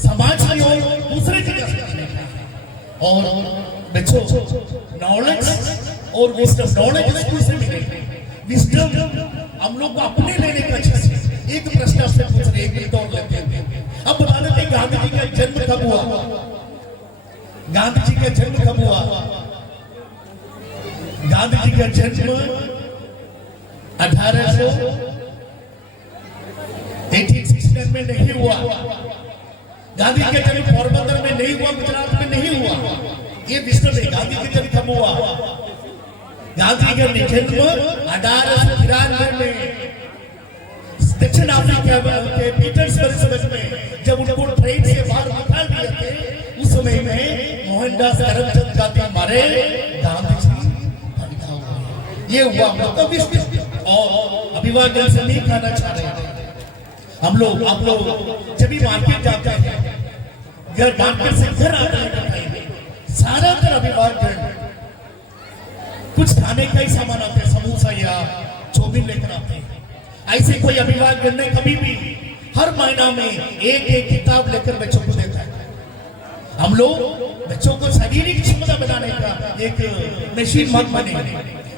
समाज की और दूसरे जगह से। और बच्चों नॉलेज और विजडम, नॉलेज स्कूल से मिलेगी, विजडम हम लोग को अपने लेने का चीज। एक प्रश्न आपसे पूछ रहे, एक मिनट और लेते हैं। अब बता देते हैं गांधी जी का जन्म कब हुआ? गांधी जी का जन्म कब हुआ? गांधी जी का जन्म 1869 में नहीं हुआ। गांधी का जन्म पोरबंदर में नहीं हुआ, गुजरात में नहीं हुआ। ये विश्व में गांधी का जन्म कब हुआ? गांधी का जन्म 1893 में दक्षिण अफ्रीका के पीटर्सबर्ग में जब उनको ट्रेन से बाहर निकाल दिए थे, उस समय में मोहनदास करमचंद गांधी मारे, गांधी जी पैदा हुए। ये हुआ मतलब विश्व। और अभिवादन से नहीं खाना चाह रहे हैं हम लोग। आप लोग जब भी मार्केट जाते हैं, घर मार्केट से घर आते हैं, सारा तरह अभिवादन कुछ खाने का ही सामान आते हैं, समोसा या चौमिन लेकर आते हैं। ऐसे कोई अभिभावक नहीं, कभी भी हर महीना में एक किताब लेकर बच्चों को देता है। हम लोग बच्चों को शारीरिक क्षमता बनाने का एक मशीन मत बने,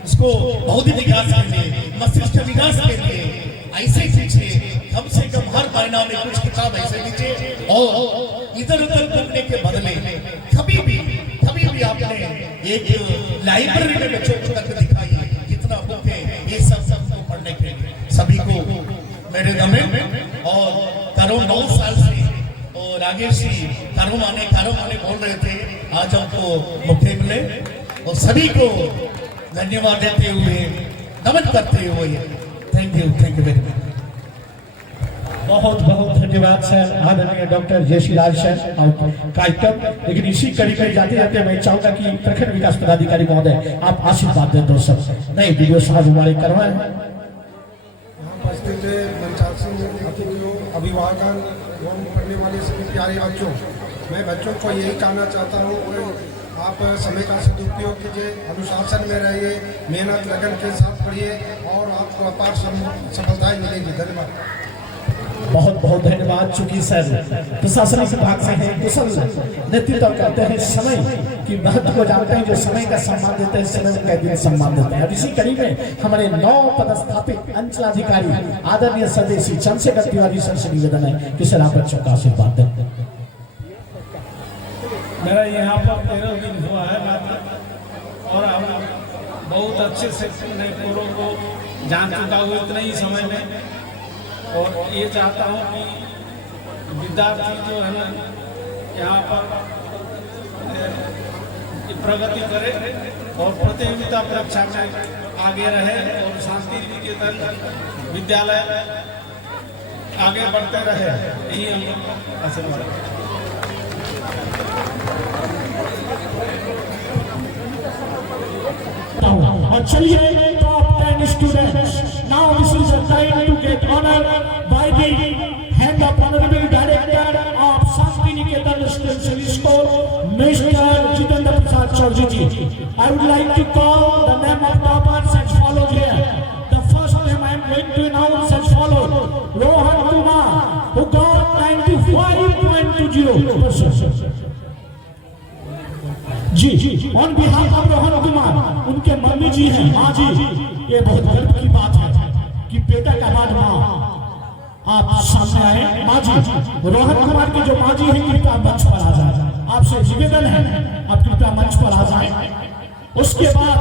उसको बौद्धिक विकास के लिए, मस्तिष्क विकास के लिए ऐसे कीजिए, कम से कम हर महीना में कुछ किताब ऐसे दीजिए और इधर उधर घूमने के बदले कभी भी आपने एक लाइब्रेरी में बच्चों को करके दिखाइए कितना बुक है ये सबको पढ़ने के लिए। सभी को मेरे दमे और करो 9 साल से और राजेश जी कारो माने बोल रहे थे, आज हमको मौके मिले और सभी को धन्यवाद देते हुए नमन करते हुए थैंक यू वेरी मच। बहुत बहुत धन्यवाद सर, आदरणीय डॉक्टर जयश्रीलाल सर और कार्यक्रम। लेकिन इसी कड़ी में जाते जाते मैं चाहूंगा कि प्रखंड विकास पदाधिकारी महोदय आप आशीर्वाद दें दोस्तों, नए वीडियो साहब हमारे करवाए। उपस्थित पंचायत अतिथियों, अभिभावकों एवं पढ़ने वाले सभी प्यारे बच्चों, मैं बच्चों को यही कहना चाहता हूँ कि आप समय का सदुपयोग कीजिए, अनुशासन में रहिए, मेहनत लगन के साथ पढ़िए और आपको अपार सफलताएं मिलेंगी। धन्यवाद। बहुत बहुत धन्यवाद। चूंकि सर प्रशासनिक विभाग से हैं, कुशल नेतृत्व करते हैं, समय की महत्व को जानते हैं, जो समय का सम्मान देते हैं, समय का दिन सम्मान देते हैं। अब इसी कड़ी में हमारे 9 पदस्थापित अंचलाधिकारी आदरणीय स्वदेशी चंद्रशेखर तिवारी सर से निवेदन है कि सर आप बच्चों का आशीर्वाद दें। मेरा यहाँ पर 13 दिन हुआ है और हम बहुत अच्छे से नए पूर्व को जान चुका हूँ इतने ही समय में, और ये चाहता हूँ कि विद्यार्थी जो है ना यहाँ पर प्रगति करे और प्रतियोगिता परीक्षा में आगे रहे और शांति निकेतन विद्यालय आगे बढ़ते रहे, यही हम आशीर्वाद। और चलिए top 10 students, now this is the time to get honour by the hand of honourable director of Shanti Niketan residential school mister Jitendra Prasad Chaudhary ji. I would like to call the name of toppers as follows here. The first name I am going to announce as follows, Rohan Kumar who got 95.20%। जी on behalf of Rohan Kumar, उनके mummy जी हैं, माँ जी, ये बहुत गर्व की बात है कि बेटा का बाद माँ आप सामने आए। माँ जी, रोहन कुमार की जो माँ जी है, कृपया मंच पर आ जाए, आपसे निवेदन है आप कृपया मंच पर आ जाए। उसके बाद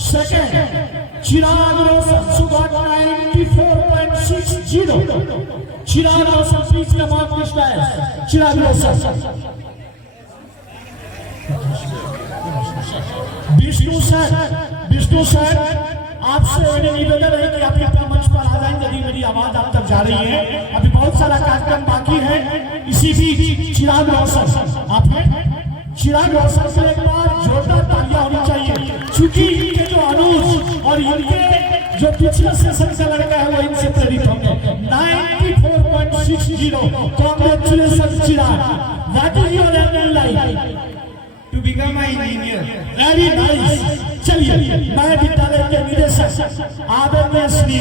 second Chirag Roshan Sugat 94.60। Chirag Roshan please come out this time. Chirag Roshan. Vishnu sir आपसे मेरी निवेदन है कि आप अपना मंच पर आ जाएं, यदि मेरी आवाज आप तक जा रही है। अभी बहुत सारा कार्यक्रम बाकी है। इसी बीच चिराग रोशन, आप हैं चिराग रोशन से एक बार जोरदार तालियां होनी चाहिए, क्योंकि इनके जो अनुज और इनके जो पिछले सेशन का लड़का है वो इनसे प्रेरित होंगे। 94.60। Congratulation Chirag, what is your aim life? To become an engineer. Very nice. चलिए मैं विद्यालय के निदेशक आदरणीय श्री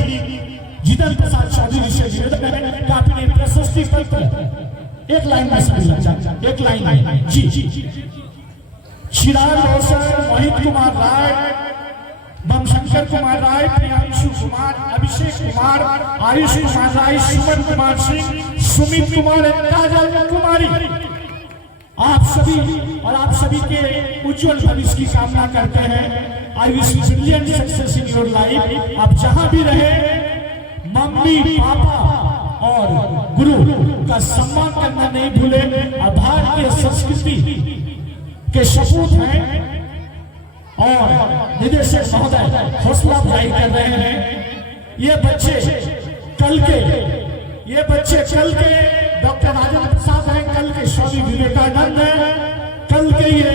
जितेंद्र प्रसाद चौधरी से निवेदन है कि आपने प्रशस्ति पत्र एक लाइन में समझ जाए, एक लाइन में। जी चिराग रोशन, मोहित कुमार राय, बमशंकर कुमार राय, प्रियांशु कुमार, अभिषेक कुमार, आयुष कुमार राय, सुमन कुमार सिंह, सुमित कुमार, काजल कुमारी, आप सभी और आप सभी के उज्जवल भविष्य की कामना करते हैं। I wish brilliant success in your life. आप जहां भी रहे, मम्मी पापा और गुरु का सम्मान करना नहीं भूले। भारतीय संस्कृति के सपूत हैं और निदेशक महोदय हौसला अफजाई कर रहे हैं। ये बच्चे कल के डॉक्टर राजेंद्र प्रसाद हैं, कल के स्वामी विवेकानंद हैं, कल के ये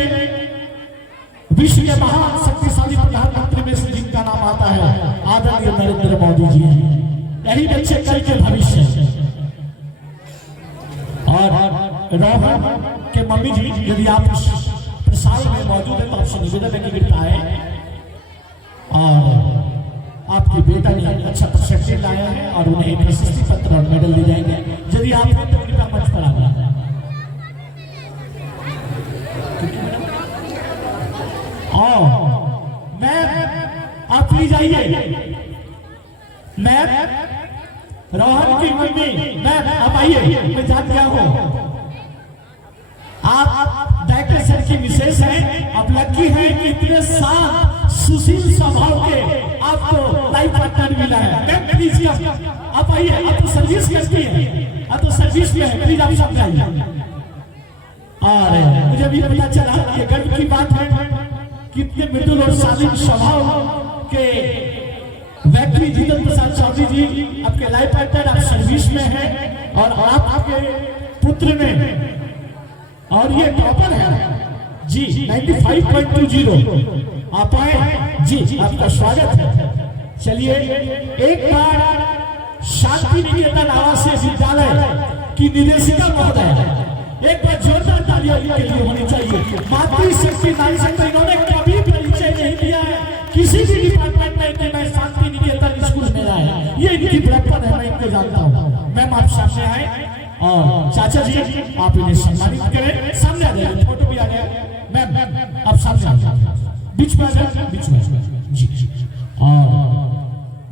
विश्व के महान शक्तिशाली प्रधानमंत्री में से जिनका नाम आता है आदरणीय नरेंद्र मोदी जी हैं। यही बच्चे कल के भविष्य हैं। और रोहन के मम्मी जी, यदि आप इस प्रसाद में मौजूद है तो आपसे निवेदन है कि कृपया आए और आपकी बेटा ने अच्छा परसेंटेज लाया है और उन्हें प्रशस्ति पत्र और मेडल दिए जाएंगे। यदि आप हैं तो कृपया मंच पर आ जाए। मैम आप प्लीज आइए। मैम रोहन की मम्मी मैम आप आइए, मैं जान गया हूँ आप डायरेक्टर सर की विशेष है। आप लकी हैं कि इतने शांत सुशील स्वभाव के आपको लाइफ पार्टनर मिला है। मैम प्लीज आप आइए, आप तो सर्विस करती हैं, आप तो सर्विस में है, प्लीज आप सब आइए। और मुझे भी पता चला ये गर्व की बात है कितने मृदुल और शालीन स्वभाव के व्यक्ति जितेंद्र प्रसाद चौधरी जी आपके लाइफ पार्टनर, आप सर्विस में हैं और आपके पुत्र ने और ये टॉपर है जी 95.20 आप आए जी, आपका स्वागत है। चलिए एक बार शांति निकेतन आवासीय विद्यालय की निदेशिका महोदय एक बार जोरदार तालियां के लिए होनी चाहिए। मातृशक्ति नारी शक्ति इन्होंने कभी परिचय नहीं दिया है किसी भी डिपार्टमेंट में कि मैं शांति निकेतन स्कूल में रहा है, ये इनकी बड़प्पन है, मैं इनको जानता हूँ। मैम आप सामने आए और चाचा जी आप इन्हें सम्मानित करें, सामने आ जाए, फोटो भी आ गया। मैम आप सामने आ जाए, बीच में आ जाए, बीच में जी और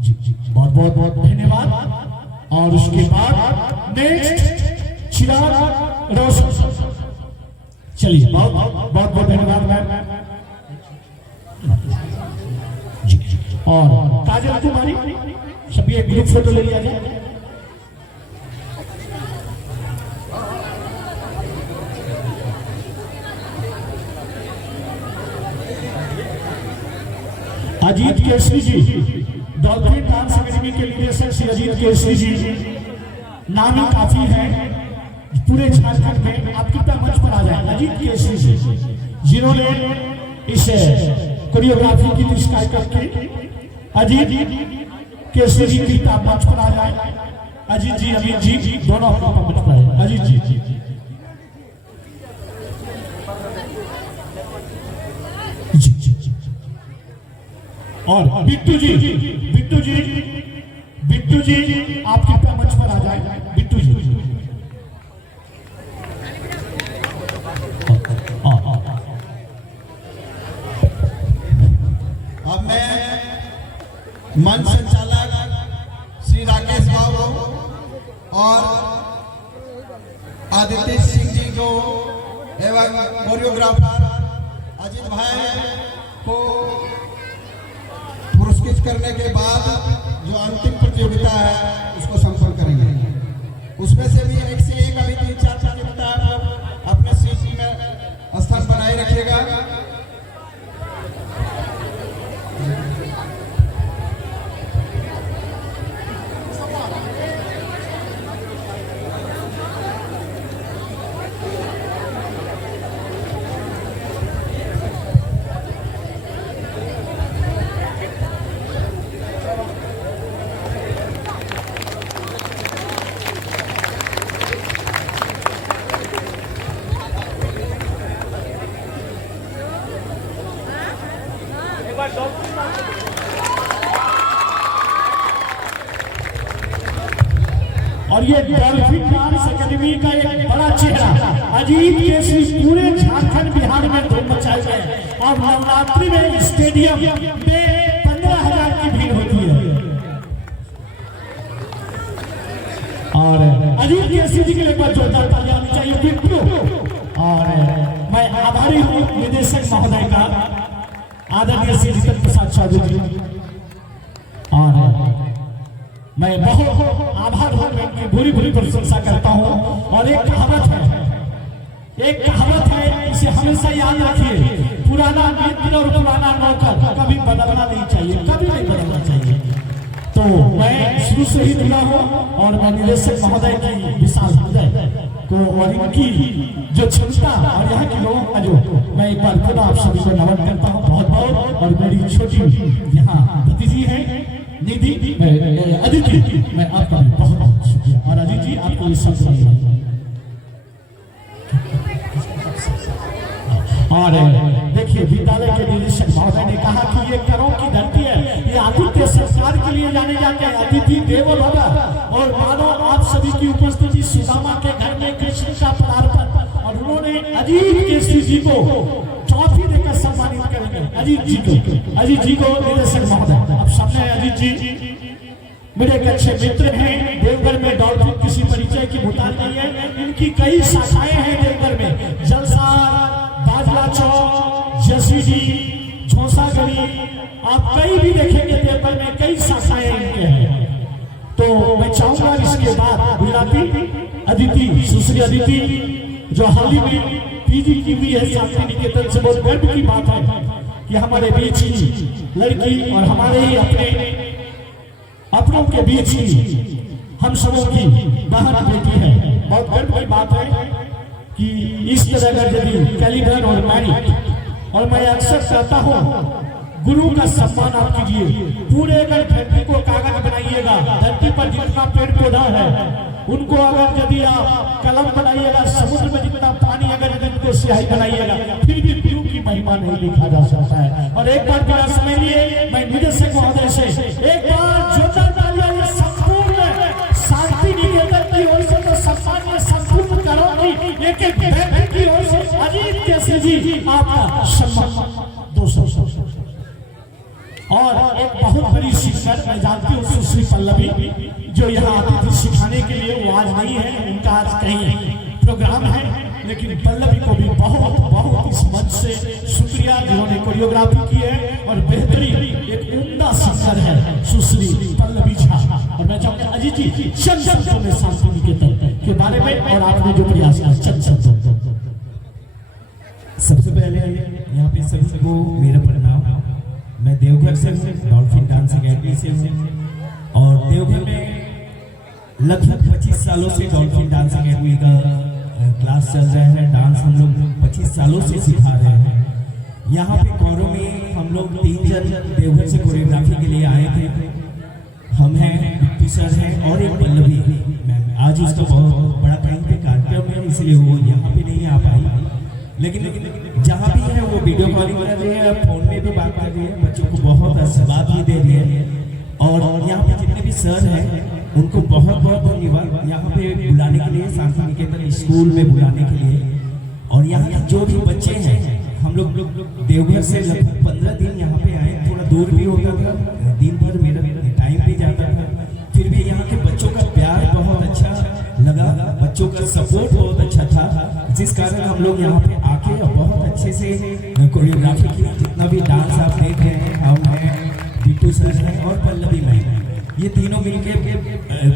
जी बहुत बहुत बहुत धन्यवाद। और उसके बाद नेक्स्ट चिराग रोशन, चलिए बहुत बहुत बहुत धन्यवाद मैम। और काजल कुमारी सभी एक ग्रुप फोटो ले लिया जाए। अजीत केसरी जी डॉल्फिन डांस अकेडमी के निदेशक श्री अजीत केसरी जी नामी काफी है पूरे झारखंड में, आप कृपया मंच पर आ जाए। अजीत केसरी जी जिन्होंने इस कोरियोग्राफी की निष्काय करके, अजीत केसरी जी कृपया मंच पर आ जाए। अजीत जी अमित जी दोनों मंच पर है। अजीत जी और बिट्टू जी आप कृपया मंच पर आ जाए। बिट्टू जी अब मैं मंच संचालक श्री राकेश बाबू और आदित्य सिंह जी को एवं कोरियोग्राफर अजीत भाई को पुरस्कृत करने के बाद जो अंतिम प्रतियोगिता है उसको संपन्न करेंगे। उसमें से भी एक से एक अभी 3-4 प्रतियोगिता अपने सीट में स्थान बनाए रखिएगा। और ये डॉल्फिन डांस अकेडमी का एक बड़ा चेहरा अजीत केसरी पूरे झारखंड बिहार में धूम मचाए गए और नवरात्रि में स्टेडियम में 15,000 की भीड़ होती है। और अजीत केसरी जी के लिए जोरदार तालियां आनी चाहिए बिल्कुल। और मैं आभारी हूँ निदेशक महोदय का आदरणीय श्री जितेंद्र प्रसाद चौधरी जी, और मैं बहुत आभार की भूरी भूरी प्रशंसा करता हूँ। और एक कहावत है इसे हमेशा याद रखिए, पुराना मित्र और पुराना नौकर कभी बदलना नहीं चाहिए, कभी नहीं बदलना चाहिए। तो मैं शुरू से ही जुड़ा हूँ और मैं निदेशक महोदय की विशाल हृदय को और इनकी जो क्षमता और यहाँ के लोगों का जो मैं एक बार खुद आप सभी को नमन करता हूँ बहुत बहुत। और मेरी छोटी यहाँ भतीजी है निधि अदिति, मैं आपका भी बहुत बहुत शुक्रिया। और अजीत जी आपको ये सब और देखिए विद्यालय के निदेशक महोदय ने कहा कि ये करों की धरती है, ये आदित्य संस्कार के लिए जाने जाते हैं, अतिथि देवो भव। और मानो आप सभी की उपस्थिति सुदामा के घर में कृष्ण का पदार्पण, और उन्होंने अजीत केसरी जी को ट्रॉफी देकर सम्मानित करेंगे। अजीत जी को निदेशक महोदय आप सामने अजीत जी मेरे एक अच्छे मित्र हैं देवघर में। डॉल्फिन किसी परिचय की भूतान नहीं है, इनकी कई शाखाएं हैं देवघर में। जलसार, बाजला चौक, जसीडी, झोंसागढ़ी, आप कहीं भी देखेंगे देवघर में कई शाखाएं इनके हैं। तो मैं चाहूंगा इसके बाद गुजराती अदिति, सुश्री अदिति, जो हाल ही में पीजी की भी है शांति निकेतन से, बहुत गर्व की बात है कि हमारे बीच की लड़की और हमारे ही अपनों के बीच की हम सबों की बहन बेटी है। बहुत गर्व की बात है कि इस तरह का यदि कैलिबर और मैरिट, और मैं अक्सर कहता हूँ गुरु का सम्मान आप कीजिए। पूरे अगर धरती को कागज बनाइएगा, धरती पर जितना पेड़ पौधा है उनको अगर यदि आप कलम बनाइएगा, समुद्र में जितना पानी अगर इनको स्याही बनाइएगा, फिर भी गुरु की महिमा नहीं लिखा जा सकता है। और एक बार मेरा समय लिए मैं निदेशक महोदय से एक बार जोरदार तालियां संपूर्ण शांति निकेतन की ओर से, तो सम्मान्य संपूर्ण करो की एक एक व्यक्ति की ओर से अजीत केसरी जी आपका सम्मान 200। और एक बहुत बड़ी शिक्षक मैं जानती हूँ सुश्री पल्लवी, जो यहाँ आती थी सिखाने के लिए, वो आज नहीं है, उनका आज कहीं प्रोग्राम है, लेकिन पल्लवी को भी बहुत बहुत इस मंच से शुक्रिया जिन्होंने कोरियोग्राफी की है और बेहतरीन एक उम्दा सिंगर है सुश्री पल्लवी झा। और मैं चाहूँगा अजीत जी चंद शब्दों में शांति निकेतन के बारे में और आपने जो प्रयास किया चंद शब्दों। सबसे पहले यहाँ पे सभी को मेरा प्रणाम। मैं देवघर से हूँ, डॉल्फिन डांस अकेडमी से हूँ और देवघर में लगभग 25 सालों से डॉल्फिन डांस अकेडमी का क्लास चल रहा है। डांस हम लोग 25 सालों से सिखा रहे हैं। यहाँ पे कौरों में हम लोग 3 जन देवघर से कोरियोग्राफी के लिए आए थे। हम हैं, बिट्टू सर हैं और एक पल्लवी मैम। आज उसका बहुत बड़ा कहीं पे कार्यक्रम है, इसलिए वो यहाँ पे नहीं आ पाई, लेकिन जहाँ भी है वो वीडियो कॉलिंग कर रही है, फोन में भी बात कर रही है, बच्चों को बहुत आशीर्वाद भी दे रही है। और यहाँ पे जितने भी सर हैं उनको बहुत बहुत धन्यवाद यहाँ पे बुलाने के लिए, शांति निकेतन स्कूल में बुलाने के लिए। और यहाँ के जो भी बच्चे हैं, हम लोग देवघर से लगभग 15 दिन यहाँ पे आए। थोड़ा दूर भी होता था, दिन भर मेरा टाइम भी जाता था, फिर भी यहाँ के बच्चों का प्यार बहुत अच्छा लगा, बच्चों का सपोर्ट बहुत अच्छा था, जिस कारण हम लोग यहाँ पे आके बहुत अच्छे से कोरियोग्राफी की। जितना भी डांस आप देख रहे हैं, हम हैं, बिट्टू सर हैं और पल्लवी मैम, ये तीनों मिलके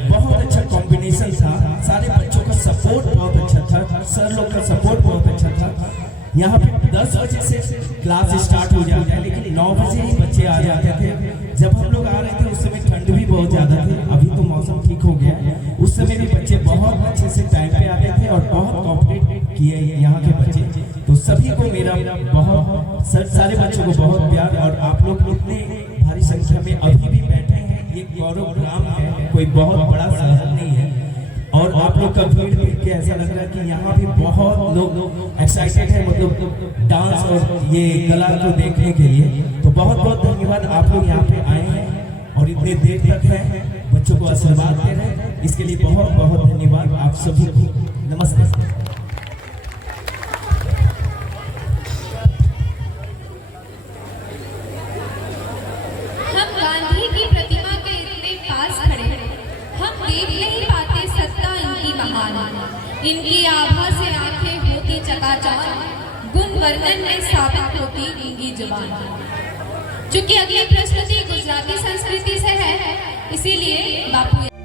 बहुत अच्छा कॉम्बिनेशन था। सारे बच्चों का सपोर्ट बहुत अच्छा था, सर लोग का सपोर्ट बहुत अच्छा था। यहाँ पे 10 बजे से क्लास स्टार्ट हो जाता है, लेकिन 9 बजे ही बच्चे आ जाते थे। जब हम लोग आ रहे थे उस समय ठंड भी बहुत ज़्यादा थी, अभी तो मौसम ठीक हो गया। उस समय भी बच्चे बहुत अच्छे से टाइम पे आते थे और बहुत कॉपरेट किए यहाँ के बच्चे। तो सभी को मेरा बहुत, सारे बच्चों को बहुत प्यार। और आप लोग इतने भारी संख्या में अभी भी बैठे हैं, ये गौरव ग्राम है, कोई बहुत बड़ा शहर नहीं है। और आप लोग का भीड़ देख के ऐसा लग रहा है कि यहाँ भी बहुत लोग एक्साइटेड है, मतलब डांस और ये कला को देखने के लिए। तो बहुत बहुत धन्यवाद, आप लोग यहाँ पे आए हैं और इतने देर तक हैं, बच्चों को आशीर्वाद दे रहे हैं, इसके लिए बहुत बहुत धन्यवाद आप सभी को। नमस्ते। इनकी आभा से आंखें होती चकाचौंध, गुण वर्णन में साबित होती इनकी जुबान। चूंकि अगली प्रस्तुति गुजराती संस्कृति से है, इसीलिए बापू